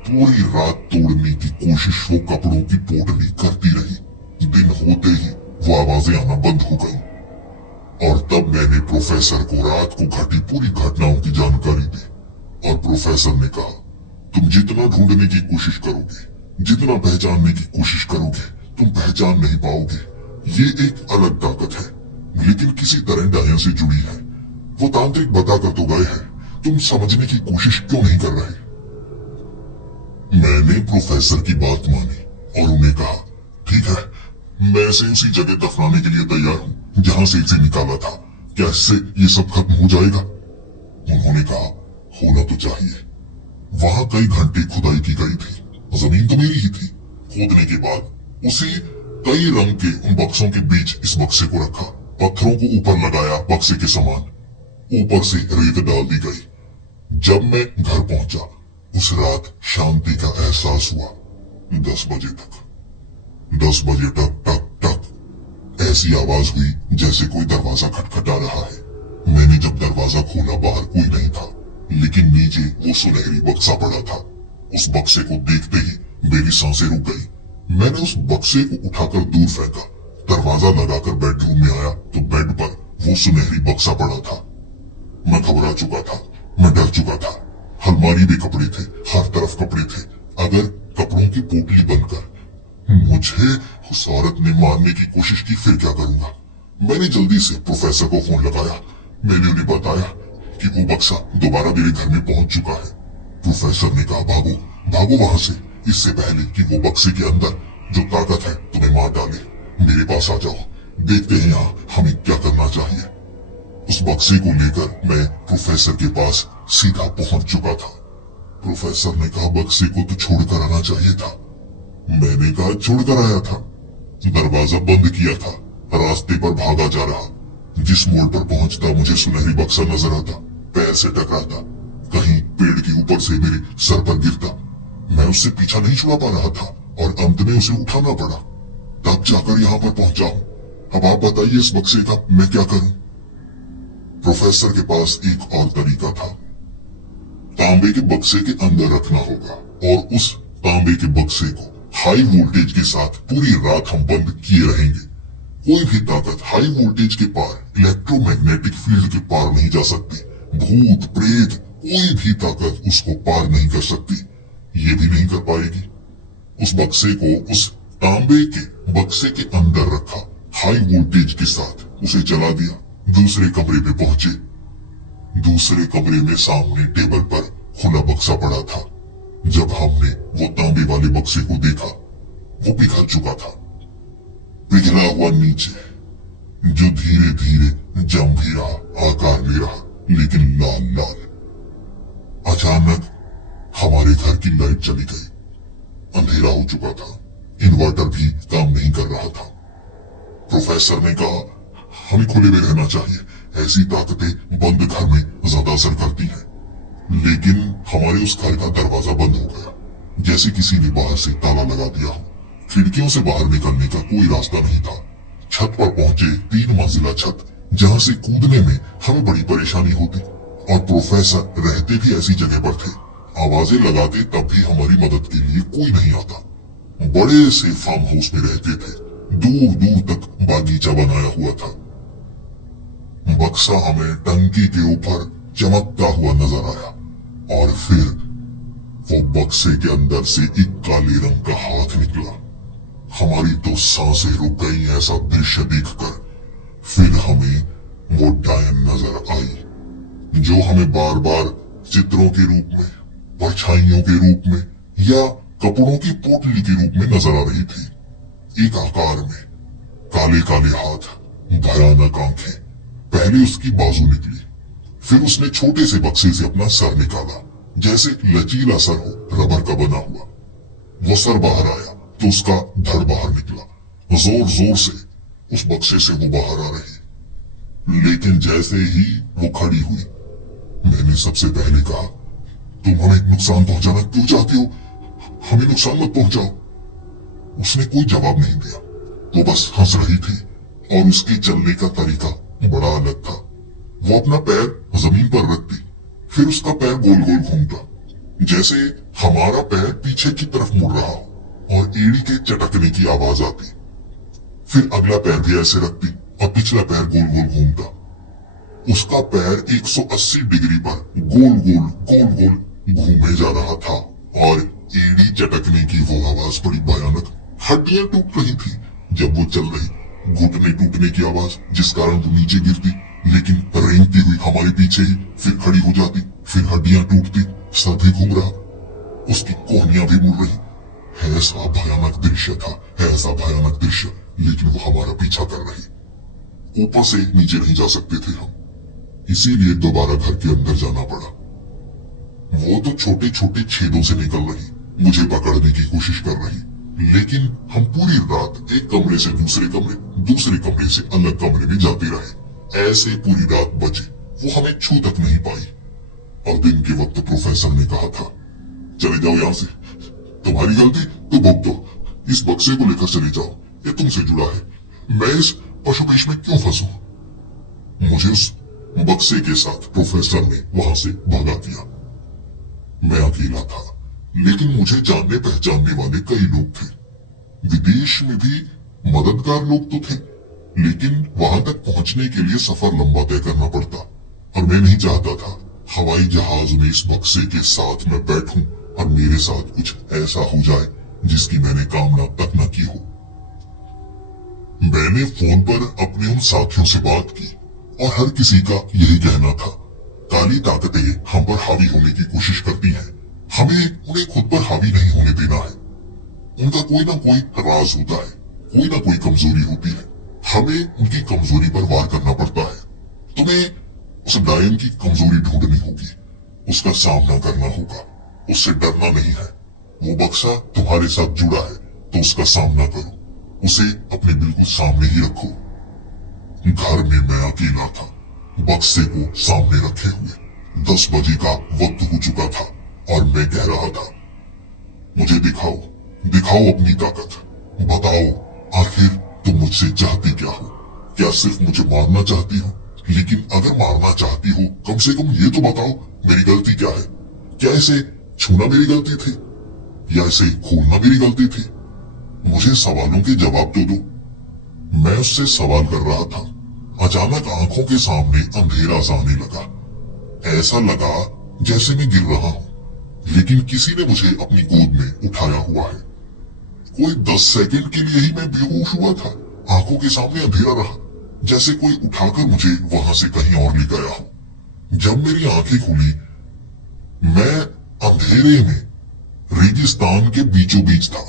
पूरी रात तोड़ने की कोशिश वो कपड़ों की पोटली करती रही। दिन होते ही वो आवाजें आना बंद हो गई, और तब मैंने प्रोफेसर को रात को घटी पूरी घटनाओं की जानकारी दी। और प्रोफेसर ने कहा, तुम जितना ढूंढने की कोशिश करोगे, जितना पहचानने की कोशिश करोगे, तुम पहचान नहीं पाओगे। ये एक अलग ताकत है, लेकिन किसी तरह डायन से जुड़ी है। वो तांत्रिक बताकर तो गए हैं, तुम समझने की कोशिश क्यों नहीं कर रहे। मैंने प्रोफेसर की बात मानी और उन्हें कहा, ठीक है, मैं इसे उसी जगह दफनाने के लिए तैयार हूँ जहां से इसे निकाला था। क्या इससे ये सब खत्म हो जाएगा? उन्होंने कहा, होना तो चाहिए। वहां कई घंटे खुदाई की गई थी। जमीन तो मेरी ही थी। खोदने के बाद उसी कई रंग के उन बक्सों के बीच इस बक्से को रखा, पत्थरों को ऊपर लगाया, बक्से के समान ऊपर से रेत डाल दी गई। जब मैं घर पहुंचा उस रात शांति का एहसास हुआ। 10 बजे तक 10 बजे तक टक टक ऐसी आवाज हुई जैसे कोई दरवाजा खटखटा रहा है। मैंने जब दरवाजा खोला बाहर कोई नहीं था, लेकिन नीचे वो सुनहरी बक्सा पड़ा था। उस बक्से को देखते ही मेरी सांसें रुक गई। मैंने उस बक्से को उठाकर दूर फेंका। दरवाजा लगाकर बेडरूम में आया तो बेड पर वो सुनहरी बक्सा पड़ा था। मैं घबरा चुका था, मैं डर चुका था। अलमारी में कपड़े थे, हर तरफ कपड़े थे। अगर कपड़ों की पोटली बनकर मुझे उस औरत ने मारने की कोशिश की फिर क्या करूंगा। मैंने जल्दी से प्रोफेसर को फोन लगाया। मैंने उन्हें बताया कि वो बक्सा दोबारा मेरे घर में पहुंच चुका है। प्रोफेसर ने कहा भागो भागो वहां से, इससे पहले कि वो बक्से के अंदर जो ताकत है तुम्हें मार डाले। मेरे पास आ जाओ, देखते हैं यहाँ हमें क्या करना चाहिए। उस बक्से को लेकर मैं प्रोफेसर के पास सीधा पहुंच चुका था। प्रोफेसर ने कहा बक्से को तो छोड़कर आना चाहिए था। मैंने कहा छोड़कर आया था। दरवाजा बंद किया था, रास्ते पर भागा जा रहा। जिस मोड़ पर पहुंचता मुझे सुनहरी बक्सा नजर आता, पैर से टकराता, कहीं पेड़ के ऊपर से मेरे सर पर गिरता। मैं उससे पीछा नहीं छुड़ा पा रहा था और अंत में उसे उठाना पड़ा। तब जाकर यहाँ पर पहुंचा हूं। अब आप बताइए इस बक्से का मैं क्या करूं। प्रोफेसर के पास एक और तरीका था। तांबे के बक्से के अंदर रखना होगा और उस तांबे के बक्से को हाई वोल्टेज के साथ पूरी रात हम बंद किए रहेंगे। कोई भी ताकत हाई वोल्टेज के पार, इलेक्ट्रोमैग्नेटिक फील्ड के पार नहीं जा सकती। भूत प्रेत कोई भी ताकत उसको पार नहीं कर सकती, ये भी नहीं कर पाएगी। उस बक्से को उस तांबे के बक्से के अंदर रखा, हाई वोल्टेज के साथ उसे जला दिया। दूसरे कमरे में पहुंचे। दूसरे कमरे में सामने टेबल पर खुला बक्सा पड़ा था। जब हमने वो तांबे वाले बक्से को देखा, वो पिघल चुका था, पिघला हुआ नीचे, जो धीरे धीरे जम भी रहा, आकार ले रहा, लेकिन लाल लाल। अचानक हमारे घर की लाइट चली गई। अंधेरा हो चुका था, इन्वर्टर भी काम नहीं कर रहा था। प्रोफेसर ने कहा हमें खुले में रहना चाहिए, ऐसी ताकतें बंद घर में ज्यादा असर करती हैं। लेकिन हमारे उस घर का दरवाजा बंद हो गया, जैसे किसी ने बाहर से ताला लगा दिया हो। खिड़कियों से बाहर निकलने का कोई रास्ता नहीं था। छत पर पहुंचे, 3 मंजिला छत, जहां से कूदने में हमें बड़ी परेशानी होती और प्रोफेसर रहते भी ऐसी जगह पर थे। आवाजें लगाते तब भी हमारी मदद के लिए कोई नहीं आता। बड़े से फार्म हाउस में रहते थे, दूर दूर तक बागीचा बनाया हुआ था। बक्सा हमें टंकी के ऊपर चमकता हुआ नजर आया और फिर वो बक्से के अंदर से एक काले रंग का हाथ निकला। हमारी तो सांसें रुक गई ऐसा दृश्य देखकर। फिर हमें वो डायन नजर आई, जो हमें बार बार चित्रों के रूप में, परछाइयों के रूप में या कपड़ों की पोटली के रूप में नजर आ रही थी। एक आकार में, काले काले हाथ, भयानक आंखें। पहले उसकी बाजू निकली, फिर उसने छोटे से बक्से से अपना सर निकाला, जैसे लचीला सर हो रबर का बना हुआ। वो सर बाहर आया तो उसका धड़ बाहर निकला। जोर जोर से उस बक्से से वो बाहर आ रही। लेकिन जैसे ही वो खड़ी हुई, मैंने सबसे पहले कहा तुम हमें नुकसान पहुंचाना क्यों चाहती हो, हमें नुकसान मत पहुंचाओ। उसने कोई जवाब नहीं दिया, वो बस हंस रही थी और उसके चलने का तरीका बड़ा अलग था। वो अपना पैर जमीन पर रखती, फिर उसका पैर गोल गोल घूमता, जैसे हमारा पैर पीछे की तरफ मुड़ रहा हो, और एड़ी के चटकने की आवाज आती। फिर अगला पैर भी ऐसे रखती और पिछला पैर गोल गोल घूमता। उसका पैर 180 डिग्री पर गोल गोल घूमे जा रहा था और एड़ी चटकने की वो आवाज बड़ी भयानक। हड्डियां टूट रही थी जब वो चल रही, घुटने टूटने की आवाज, जिस कारण वो नीचे गिरती, लेकिन रेंगती हुई हमारे पीछे ही फिर खड़ी हो जाती। फिर हड्डियां टूटती, सर भी घूम रहा, उसकी कोहनियां भी मुड़ रही। ऐसा भयानक दृश्य था, ऐसा भयानक दृश्य, लेकिन वो हमारा पीछा कर रही। ऊपर से नीचे नहीं जा सकते थे हम, इसीलिए दोबारा घर के अंदर जाना पड़ा। वो तो छोटे छोटे छेदों से निकल रही, मुझे पकड़ने की कोशिश कर रही। लेकिन हम पूरी रात एक कमरे से दूसरे कमरे, दूसरे कमरे से अलग कमरे में जाते रहे। ऐसे पूरी रात बचे, वो हमें छू तक नहीं पाई। और दिन के वक्त प्रोफेसर ने कहा था, चले जाओ यहाँ से, तुम्हारी गलती तो भुगतो दो, इस बक्से को लेकर चले जाओ, ये तुमसे जुड़ा है। मैं इस पशुपेश में क्यों फंसूं? मुझे उस बक्से के साथ प्रोफेसर ने वहां से भगा दिया। मैं अकेला था, लेकिन मुझे जानने पहचानने वाले कई लोग थे। विदेश में भी मददगार लोग तो थे, लेकिन वहां तक पहुंचने के लिए सफर लंबा तय करना पड़ता। और मैं नहीं चाहता था हवाई जहाज में इस बक्से के साथ मैं बैठूं और मेरे साथ कुछ ऐसा हो जाए जिसकी मैंने कामना तक न की हो। मैंने फोन पर अपने उन साथियों से बात की और हर किसी का यही कहना था, काली ताकतें हम पर हावी होने की कोशिश करती हैं, हमें उन्हें खुद पर हावी नहीं होने देना है। उनका कोई ना कोई राज होता है, कोई ना कोई कमजोरी होती है, हमें उनकी कमजोरी पर वार करना पड़ता है। तुम्हें उस डायन की कमजोरी ढूंढनी होगी, उसका सामना करना होगा, उससे डरना नहीं है। वो बक्सा तुम्हारे साथ जुड़ा है तो उसका सामना करो, उसे अपने बिल्कुल सामने ही रखो। घर में मैं अकेला था, बक्से को सामने रखे हुए। 10 बजे का वक्त हो चुका था और मैं कह रहा था, मुझे दिखाओ, दिखाओ अपनी ताकत, बताओ आखिर तुम मुझसे चाहती क्या हो? क्या सिर्फ मुझे मारना चाहती हो? लेकिन अगर मारना चाहती हो, कम से कम ये तो बताओ मेरी गलती क्या है? क्या इसे छूना मेरी गलती थी या इसे खोलना मेरी गलती थी? मुझे सवालों के जवाब तो दो। मैं उससे सवाल कर रहा था, अचानक आंखों के सामने अंधेरा सा आने लगा। ऐसा लगा जैसे मैं गिर रहा हूं, लेकिन किसी ने मुझे अपनी गोद में उठाया हुआ है। कोई 10 सेकंड के लिए ही मैं बेहोश हुआ था। आंखों के सामने अंधेरा रहा, जैसे कोई उठाकर मुझे वहां से कहीं और ले गया हो। जब मेरी आंखें खुली, मैं अंधेरे में रेगिस्तान के बीचों बीच था,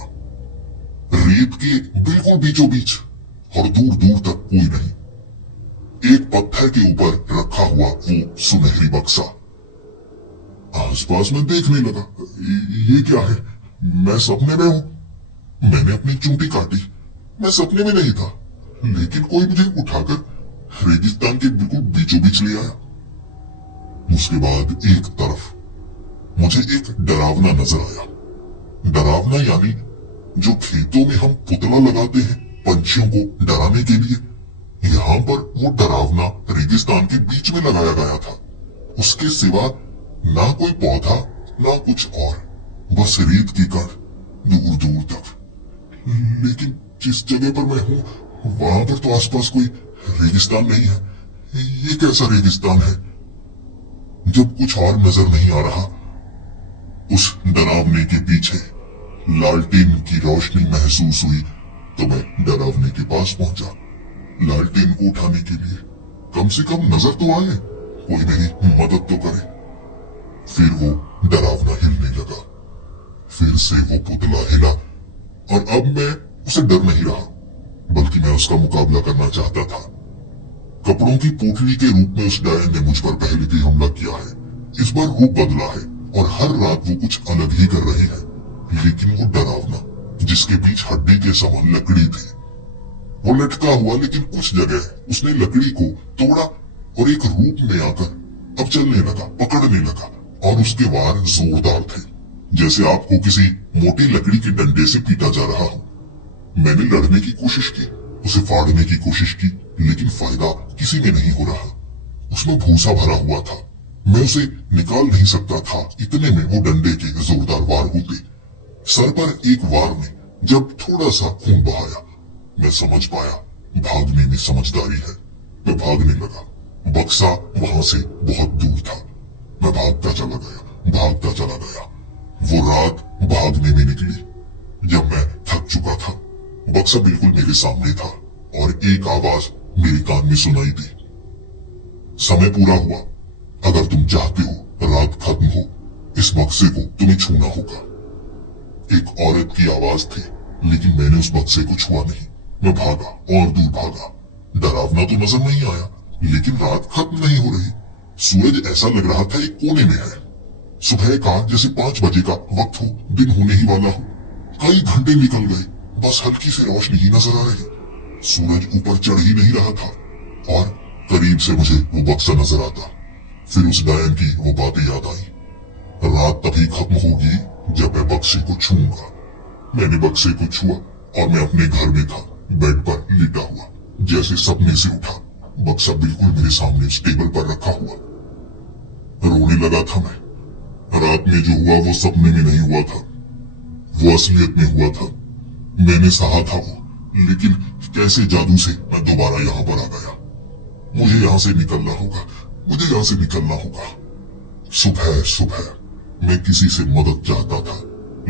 रेत के बिल्कुल बीचों बीच, और दूर दूर तक कोई नहीं। एक पत्थर के ऊपर रखा हुआ वो सुनहरी बक्सा। आसपास में देखने लगा, ये क्या है? मैं सपने में हूं। मैंने अपनी चूंटी काटी, मैं सपने में नहीं था, लेकिन कोई मुझे उठाकर रेगिस्तान के बिल्कुल बीचों बीच ले आया। उसके बाद एक तरफ मुझे एक डरावना नजर आया। डरावना यानी जो खेतों में हम पुतला लगाते हैं पंछियों को डराने के लिए, यहाँ पर वो डरावना रेगिस्तान के बीच में लगाया गया था। उसके सिवा ना कोई पौधा ना कुछ और, बस रेत की कण दूर दूर तक। लेकिन जिस जगह पर मैं हूँ वहां पर तो आसपास कोई रेगिस्तान नहीं है। ये कैसा रेगिस्तान है? जब कुछ और नजर नहीं आ रहा, उस डरावने के पीछे लालटेन की रोशनी महसूस हुई तो मैं डरावने के पास पहुंचा, लालटेन को उठाने के लिए। कम से कम नजर तो आए, कोई मेरी मदद तो करे। फिर वो डरावना हिलने लगा, फिर से वो पुतला हिला, और अब मैं उसे डर नहीं रहा, बल्कि मैं उसका मुकाबला करना चाहता था। कपड़ों की पोटली के रूप में उस डायन ने मुझ पर पहले भी हमला किया है। इस बार रूप बदला है और हर रात वो कुछ अलग ही कर रहे हैं, लेकिन वो डरावना जिसके बीच हड्डी के समान लकड़ी थी, वो लटका हुआ, लेकिन कुछ जगह उसने लकड़ी को तोड़ा और एक रूप में आकर अब चलने लगा, पकड़ने लगा, और उसके वार जोरदार थे, जैसे आपको किसी मोटी लकड़ी के डंडे से पीटा जा रहा हो। मैंने लड़ने की कोशिश की, उसे फाड़ने की कोशिश की, लेकिन फायदा किसी में नहीं हो रहा। उसमें भूसा भरा हुआ था, मैं उसे निकाल नहीं सकता था। इतने में वो डंडे के जोरदार वार होते। सर पर एक वार ने जब थोड़ा सा खून बहाया, मैं समझ पाया भागने में समझदारी है। मैं भागने लगा, बक्सा वहां से बहुत दूर था। मैं भागता चला गया, भागता चला गया। वो रात भागने में निकली। जब मैं थक चुका था, बक्सा बिल्कुल मेरे सामने था और एक आवाज मेरे कान में सुनाई दी, समय पूरा हुआ। अगर तुम चाहते हो रात खत्म हो, इस बक्से को तुम्हें छूना होगा। एक औरत की आवाज थी, लेकिन मैंने उस बक्से को छुआ नहीं। मैं भागा और दूर भागा। डरावना तो नजर नहीं आया, लेकिन रात खत्म नहीं हो रही। सूरज ऐसा लग रहा था एक कोने में है। सुबह का जैसे 5 बजे का वक्त हो, दिन होने ही वाला हो। कई घंटे निकल गए, बस हल्की सी रोशनी ही नजर आ रही। सूरज ऊपर चढ़ ही नहीं रहा था और करीब से मुझे वो बक्सा नजर आता। फिर उस गायन की वो बातें याद आई। रात तभी खत्म होगी जब मैं बक्से को छूऊंगा। मैंने बक्से को छुआ और मैं अपने घर में था, बेड पर लेटा हुआ। जैसे सपने से उठा, बक्सा बिल्कुल मेरे सामने उस टेबल पर रखा हुआ। रोने लगा था मैं। रात में जो हुआ वो सपने में नहीं हुआ था, वो असलियत में हुआ था। मैंने सहा था वो, लेकिन कैसे जादू से मैं दोबारा यहाँ पर आ गया। मुझे यहाँ से निकलना होगा, मुझे यहाँ से निकलना होगा। सुबह सुबह मैं किसी से मदद चाहता था,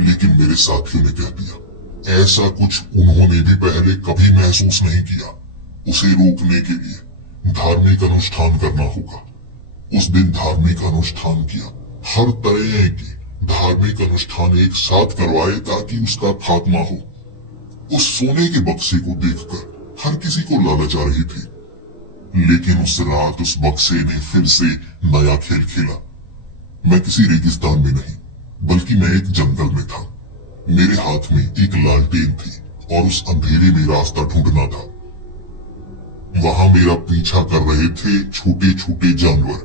लेकिन मेरे साथियों ने कह दिया ऐसा कुछ उन्होंने भी पहले कभी महसूस नहीं किया। उसे रोकने के लिए धार्मिक अनुष्ठान करना होगा। उस दिन धार्मिक अनुष्ठान किया, हर तरह की धार्मिक अनुष्ठान एक साथ करवाए ताकि उसका खात्मा हो। उस सोने के बक्से को देखकर हर किसी को लालच आ रही थी, लेकिन उस रात उस बक्से ने फिर से नया खेल खेला। मैं किसी रेगिस्तान में नहीं, बल्कि मैं एक जंगल में था। मेरे हाथ में एक लालटेन थी और उस अंधेरे में रास्ता ढूंढना था। वहां मेरा पीछा कर रहे थे छोटे छोटे जानवर,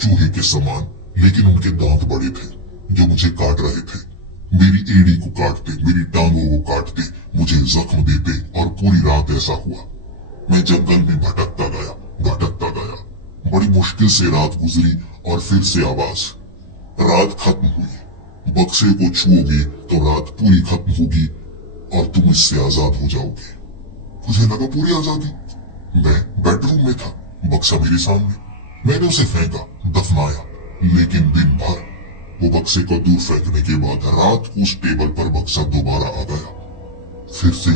चूहे के समान, लेकिन उनके दांत बड़े थे जो मुझे काट रहे थे। मेरी एड़ी को काटते, मेरी टांगों को काटते, मुझे जख्म देते, और पूरी रात ऐसा हुआ। मैं जंगल में भटकता गया, भटकता गया। बड़ी मुश्किल से रात गुजरी और फिर से आवाज, रात खत्म हुई। बक्से को छुओगे तो रात पूरी खत्म होगी और तुम इससे आजाद हो जाओगे। मुझे लगा पूरी आजादी। मैं बेडरूम में था, बक्सा मेरे सामने। मैंने उसे फेंका, दफनाया, लेकिन दिन भर वो बक्से को दूर फेंकने के बाद रात को उस टेबल पर बक्सा दोबारा आ गया। फिर से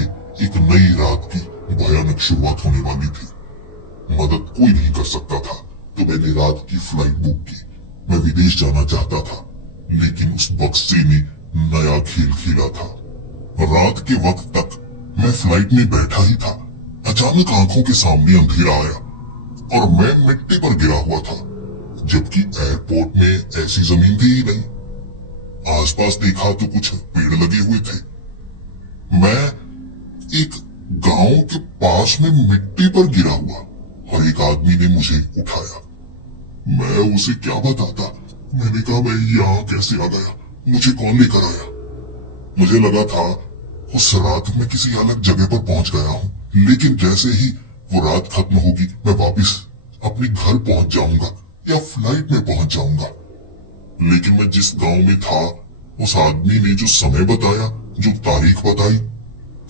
एक नई रात की भयानक शुरुआत होने वाली थी। मदद कोई नहीं कर सकता था, तो मैंने रात की फ्लाइट बुक की। मैं विदेश जाना चाहता था, लेकिन उस बक्से ने नया खेल खेला था। रात के वक्त तक मैं फ्लाइट में बैठा ही था। अचानक आंखों के सामने अंधेरा आया और मैं मिट्टी पर गिरा हुआ था, जबकि एयरपोर्ट में ऐसी जमीन थी ही नहीं। आसपास देखा तो कुछ पेड़ लगे हुए थे। मैं एक गांव के पास में मिट्टी पर गिरा हुआ और एक आदमी ने मुझे उठाया। मैं उसे क्या बताता। मैंने कहा मैं यहाँ कैसे आ गया, मुझे कौन लेकर आया। मुझे लगा था उस रात में किसी अलग जगह पर पहुंच गया हूँ, लेकिन जैसे ही वो रात खत्म होगी मैं वापस अपने घर पहुंच जाऊंगा या फ्लाइट में पहुंच जाऊंगा। लेकिन मैं जिस गांव में था, उस आदमी ने जो समय बताया, जो तारीख बताई,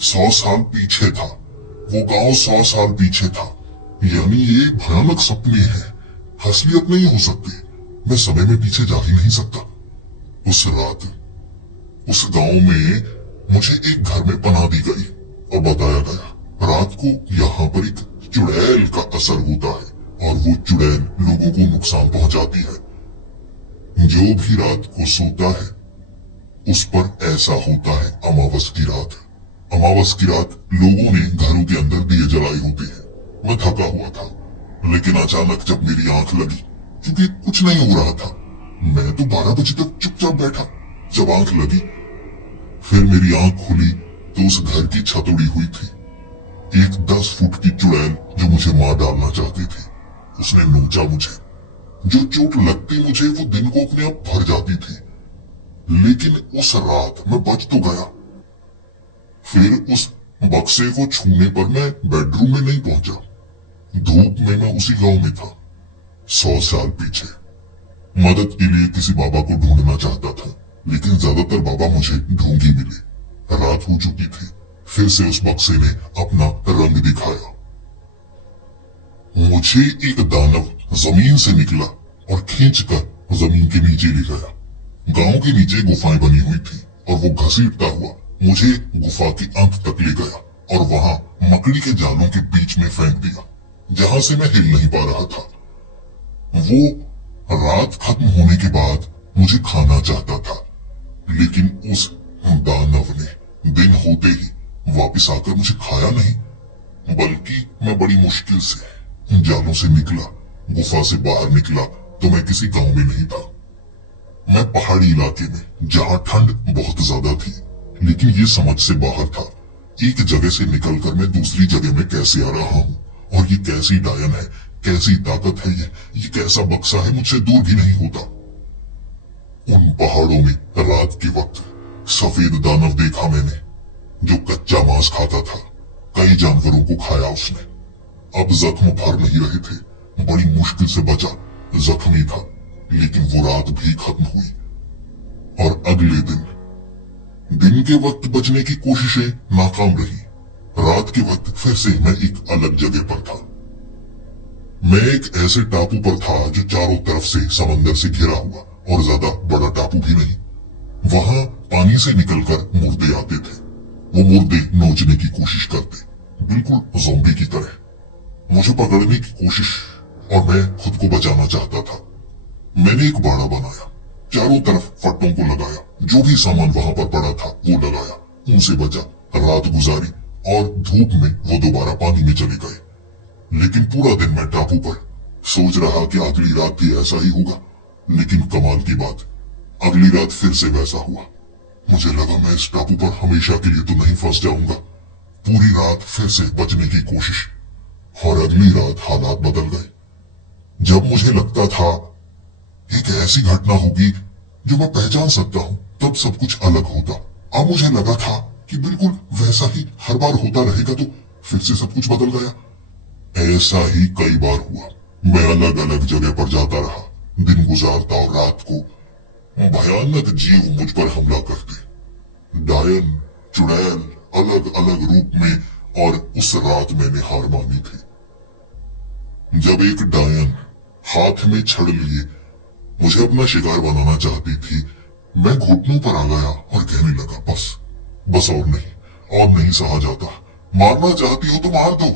100 साल पीछे था। वो गांव 100 साल पीछे था। यानी ये भयानक सपने हैं, असलियत नहीं हो सकती। मैं समय में पीछे जा ही नहीं सकता। उस रात उस गांव में मुझे एक घर में पनाह दी गई और बताया गया रात को यहाँ पर एक चुड़ैल का असर होता है और वो चुड़ैल लोगों को नुकसान पहुंचाती है। जो भी रात को सोता है उस पर ऐसा होता है। अमावस की रात, अमावस की रात लोगों ने घरों के अंदर दिए जलाए होते हैं। मैं थका हुआ था, लेकिन अचानक जब मेरी आंख लगी, क्योंकि कुछ नहीं हो रहा था, मैं तो 12 बजे तक चुपचाप बैठा। जब आंख लगी, फिर मेरी आंख खुली तो उस घर की छत उड़ी हुई थी। एक 10 फुट की चुड़ैल जो मुझे मार डालना चाहती थी, उसने नोचा मुझे। जो चोट लगती मुझे वो दिन को अपने आप भर जाती थी, लेकिन उस रात मैं बच तो गया। फिर उस बक्से को छूने पर मैं बेडरूम में नहीं पहुंचा। धूप में मैं उसी गांव में था, 100 साल पीछे। मदद के लिए किसी बाबा को ढूंढना चाहता था, लेकिन ज्यादातर बाबा मुझे ढूंढ ही मिले। रात हो चुकी थी। फिर से उस बक्से ने अपना रंग दिखाया। मुझे एक दानव जमीन से निकला और खींचकर जमीन के नीचे ले गया। गांव के नीचे गुफाएं बनी हुई थी और वो घसीटता हुआ मुझे गुफा के अंत तक ले गया और वहां मकड़ी के जालों के बीच में फेंक दिया, जहां से मैं हिल नहीं पा रहा था। वो रात खत्म होने के बाद मुझे खाना चाहता था, लेकिन उस दानव ने दिन होते ही वापस आकर मुझे खाया नहीं, बल्कि मैं बड़ी मुश्किल से जालों से निकला। गुफा से बाहर निकला तो मैं किसी गांव में नहीं था। मैं पहाड़ी इलाके में, जहां ठंड बहुत ज्यादा थी, लेकिन ये समझ से बाहर था, एक जगह से निकलकर मैं दूसरी जगह में कैसे आ रहा हूँ, और ये कैसी डायन है, कैसी ताकत है ये कैसा बक्सा है, मुझसे दूर भी नहीं होता। उन पहाड़ों में रात के वक्त सफेद दानव देखा मैंने, जो कच्चा मांस खाता था। कई जानवरों को खाया उसने। अब जख्म भर नहीं रहे थे, बड़ी मुश्किल से बचा, जख्मी था, लेकिन वो रात भी खत्म हुई। और अगले दिन के वक्त बचने की कोशिशें नाकाम रही। रात के वक्त फिर से मैं एक अलग जगह पर था। मैं एक ऐसे टापू पर था जो चारों तरफ से समंदर से घिरा हुआ, और ज्यादा बड़ा टापू भी नहीं। वहां पानी से निकलकर मुर्दे आते थे। वो मुर्दे नोचने की कोशिश करते, बिल्कुल ज़ॉम्बी की तरह, मुझे पकड़ने की कोशिश, और मैं खुद को बचाना चाहता था। मैंने एक बाड़ा बनाया, चारों तरफ फट्टों को लगाया, जो भी सामान वहां पर पड़ा था वो लगाया, उनसे बचा, रात गुजारी, और धूप में वो दोबारा पानी में चले गए। लेकिन पूरा दिन मैं टापू पर सोच रहा कि अगली रात भी ऐसा ही होगा। लेकिन कमाल की बात, अगली रात फिर से वैसा हुआ। मुझे लगा मैं इस टापू पर हमेशा के लिए तो नहीं फंस जाऊंगा। पूरी रात फिर से बचने की कोशिश, और अगली रात हालात बदल गए। जब मुझे लगता था एक ऐसी घटना होगी जो मैं पहचान सकता हूं, तब सब कुछ अलग होता। अब मुझे लगा था कि बिल्कुल वैसा ही हर बार होता रहेगा, तो फिर से सब कुछ बदल गया। ऐसा ही कई बार हुआ। मैं अलग अलग जगह पर जाता रहा, दिन गुजारता, और रात को भयानक जीव मुझ पर हमला करते। डायन, चुड़ैल, अलग अलग रूप में, और उस रात मैंने हार मानी थी। जब एक डायन हाथ में छड़ लिए मुझे अपना शिकार बनाना चाहती थी, मैं घुटनों पर आ गया और कहने लगा, बस और नहीं सहा जाता, मारना चाहती हो तो मार दो।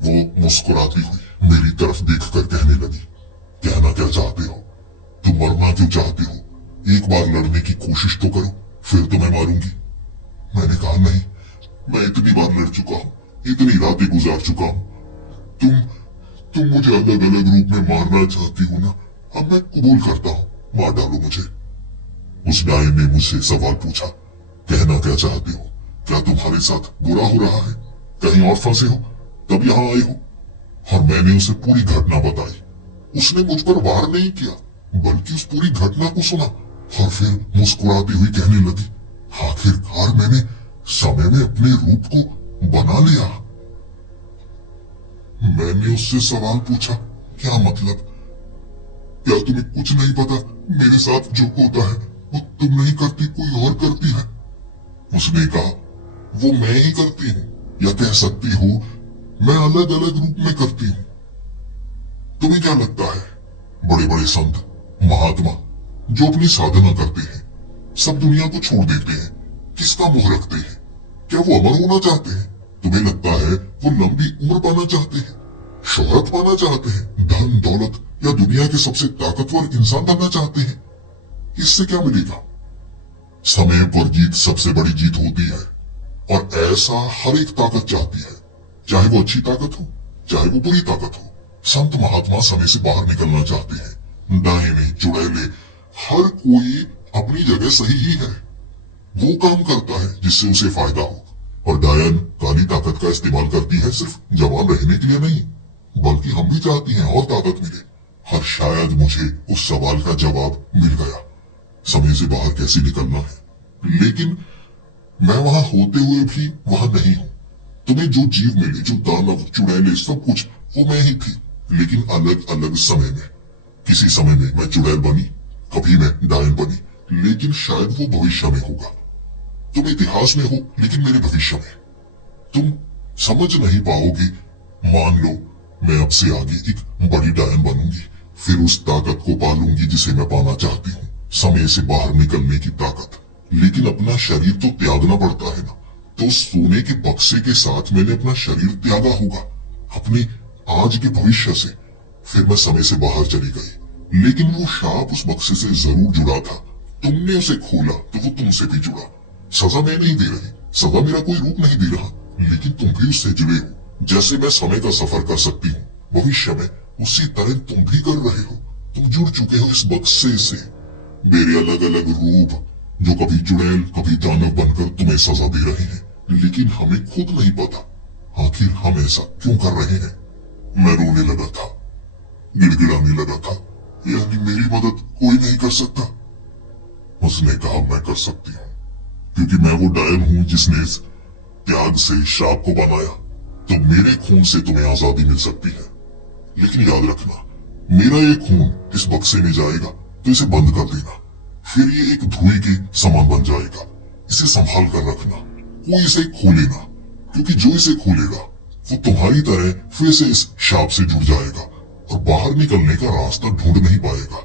वो मुस्कुराती हुई मेरी तरफ देखकर कहने लगी, कहना क्या चाहते हो? तुम मरना क्यों चाहते हो? एक बार लड़ने की कोशिश तो करो, फिर तो मैं मारूंगी। मैंने कहा, नहीं, मैं इतनी बार लड़ चुका हूं, इतनी रातें गुजार चुका हूं। तुम मुझे अलग अलग रूप में मारना चाहती हो ना, अब मैं कबूल करता हूं, मार डालो मुझे। उस डायन ने मुझसे सवाल पूछा, कहना क्या चाहते हो? क्या तुम्हारे साथ बुरा हो रहा है? कहीं और फंसे हो तब यहाँ आए हो? और मैंने उसे पूरी घटना बताई। उसने मुझ पर वार नहीं किया, बल्कि उस पूरी घटना को सुना, और फिर मुस्कुराती हुई कहने लगी, आखिरकार मैंने समय में अपने रूप को बना लिया। मैंने उससे सवाल पूछा, क्या मतलब? क्या तुम्हें कुछ नहीं पता? मेरे साथ जो होता है वो तुम नहीं करती, कोई और करती है। उसने कहा, वो मैं ही करती हूँ, या कह सकती हूँ मैं अलग अलग रूप में करती हूँ। तुम्हें क्या लगता है, बड़े बड़े संत, महात्मा जो अपनी साधना करते हैं, सब दुनिया को छोड़ देते हैं, किसका मुंह रखते हैं? क्या वो अमर होना चाहते हैं? तुम्हें लगता है वो लंबी उम्र पाना चाहते हैं, शोहरत पाना चाहते हैं, धन दौलत, या दुनिया के सबसे ताकतवर इंसान बनना चाहते हैं? इससे क्या मिलेगा? समय पर जीत सबसे बड़ी जीत होती है, और ऐसा हर एक ताकत चाहती है, चाहे वो अच्छी ताकत हो, चाहे वो बुरी ताकत हो। संत महात्मा समय से बाहर निकलना चाहते हैं। डायने, चुड़ैले, हर कोई अपनी जगह सही ही है। वो काम करता है जिससे उसे फायदा हो, और डायन काली ताकत का इस्तेमाल करती है सिर्फ जवान रहने के लिए नहीं, बल्कि हम भी चाहती हैं और ताकत मिले। और शायद मुझे उस सवाल का जवाब मिल गया, समय से बाहर कैसे निकलना है। लेकिन मैं वहां होते हुए भी वहां नहीं हूं। तुम्हें जो जीव मिले, जो दानव, चुड़ैले, सब कुछ वो मैं ही थी, लेकिन अलग अलग समय में। किसी समय में मैं चुड़ैल बनी, कभी मैं डायन बनी, लेकिन शायद वो भविष्य में होगा। तुम इतिहास में हो, लेकिन मेरे भविष्य में। तुम समझ नहीं पाओगे। मान लो मैं अब से आगे एक बड़ी डायन बनूंगी, फिर उस ताकत को पालूंगी जिसे मैं पाना चाहती हूँ, समय से बाहर निकलने की ताकत। लेकिन अपना शरीर तो त्यागना पड़ता है ना, तो सोने के बक्से के साथ मैंने अपना शरीर त्यागा होगा, अपने आज के भविष्य से। फिर मैं समय से बाहर चली गई, लेकिन वो शाप उस बक्से से जरूर जुड़ा था। तुमने उसे खोला तो वो तुमसे भी जुड़ा। सजा मैं नहीं दे रही, सजा मेरा कोई रूप नहीं दे रहा, लेकिन तुम भी उससे जुड़े हो। जैसे मैं समय का सफर कर सकती हूँ भविष्य में, उसी तरह तुम भी कर रहे हो। तुम जुड़ चुके हो इस बक्से से। मेरे अलग अलग रूप जो कभी चुड़ैल कभी दानव बनकर तुम्हें सजा दे रहे हैं, लेकिन हमें खुद नहीं पता आखिर हम ऐसा क्यों कर रहे हैं। मैं रोने लगा था, गिड़गिड़ाने लगा था, यानी मेरी मदद कोई नहीं कर सकता। उसने कहा मैं कर सकती हूँ, क्योंकि मैं वो डायन हूँ जिसने इस त्याग से श्राप को बनाया। तो मेरे खून से तुम्हें आजादी मिल सकती है, लेकिन याद रखना मेरा ये खून इस बक्से में जाएगा तो इसे बंद कर देना, फिर ये एक धुएं के समान बन जाएगा। इसे संभाल कर रखना, कोई इसे खोले ना, क्योंकि जो इसे खोलेगा वो तुम्हारी तरह फिर से इस शाप से जुड़ जाएगा और बाहर निकलने का रास्ता ढूंढ नहीं पाएगा।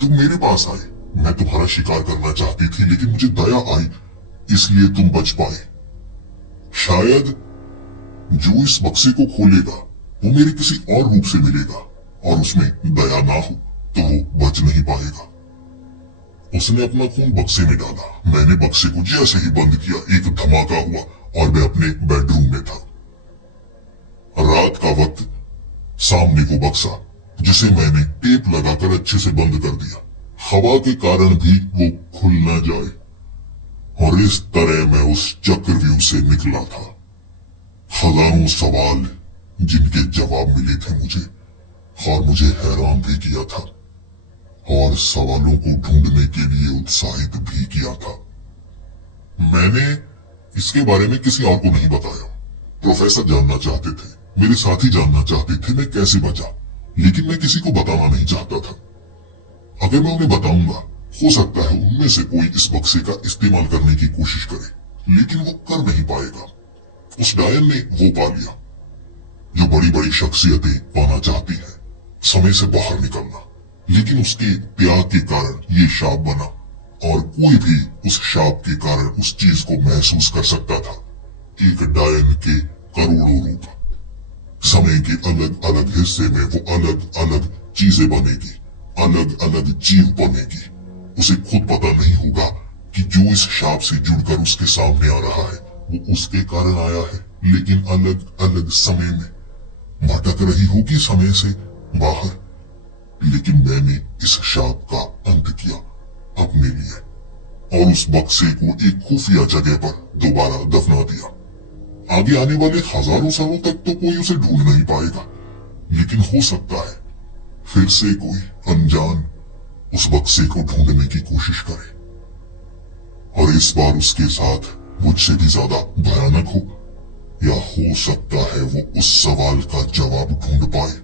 तुम मेरे पास आए, मैं तुम्हारा शिकार करना चाहती थी, लेकिन मुझे दया आई इसलिए तुम बच पाए। शायद जो इस बक्से को खोलेगा वो मेरे किसी और रूप से मिलेगा और उसमें दया ना हो तो वो बच नहीं पाएगा। उसने अपना खून बक्से में डाला। मैंने बक्से को जैसे ही बंद किया एक धमाका हुआ और मैं अपने बेडरूम में था। रात का वक्त, सामने वो बक्सा जिसे मैंने टेप लगाकर अच्छे से बंद कर दिया, हवा के कारण भी वो खुल ना जाए, और इस तरह मैं उस चक्रव्यूह से निकला था। हजारों सवाल जिनके जवाब मिले थे मुझे, और मुझे हैरान भी किया था और सवालों को ढूंढने के लिए उत्साहित भी किया था। मैंने इसके बारे में किसी और को नहीं बताया। प्रोफेसर जानना चाहते थे, मेरे साथी जानना चाहते थे मैं कैसे बचा, लेकिन मैं किसी को बताना नहीं चाहता था। अगर मैं उन्हें बताऊंगा, हो सकता है उनमें से कोई इस बक्से का इस्तेमाल करने की कोशिश करे, लेकिन वो कर नहीं पाएगा। उस डायन ने वो पा लिया जो बड़ी बड़ी शख्सियतें पाना चाहती है, समय से बाहर निकलना, लेकिन उसके त्याग के कारण ये शाप बना, और कोई भी उस शाप के कारण उस चीज को महसूस कर सकता था। एक डायन के करोड़ों रूप, समय के अलग अलग हिस्से में वो अलग अलग चीजें बनेगी, अलग अलग जीव बनेगी। उसे खुद पता नहीं होगा कि जो इस शाप से जुड़कर उसके सामने आ रहा है वो उसके कारण आया है, लेकिन अलग अलग समय में भटक रही होगी समय से बाहर। लेकिन मैंने इस शाप का अंत किया अपने लिए, और उस बक्से को एक खुफिया जगह पर दोबारा दफना दिया। आगे आने वाले हजारों सालों तक तो कोई उसे ढूंढ नहीं पाएगा, लेकिन हो सकता है फिर से कोई अनजान उस बक्से को ढूंढने की कोशिश करे, और इस बार उसके साथ मुझसे भी ज्यादा भयानक हो, या हो सकता है वो उस सवाल का जवाब ढूंढ पाए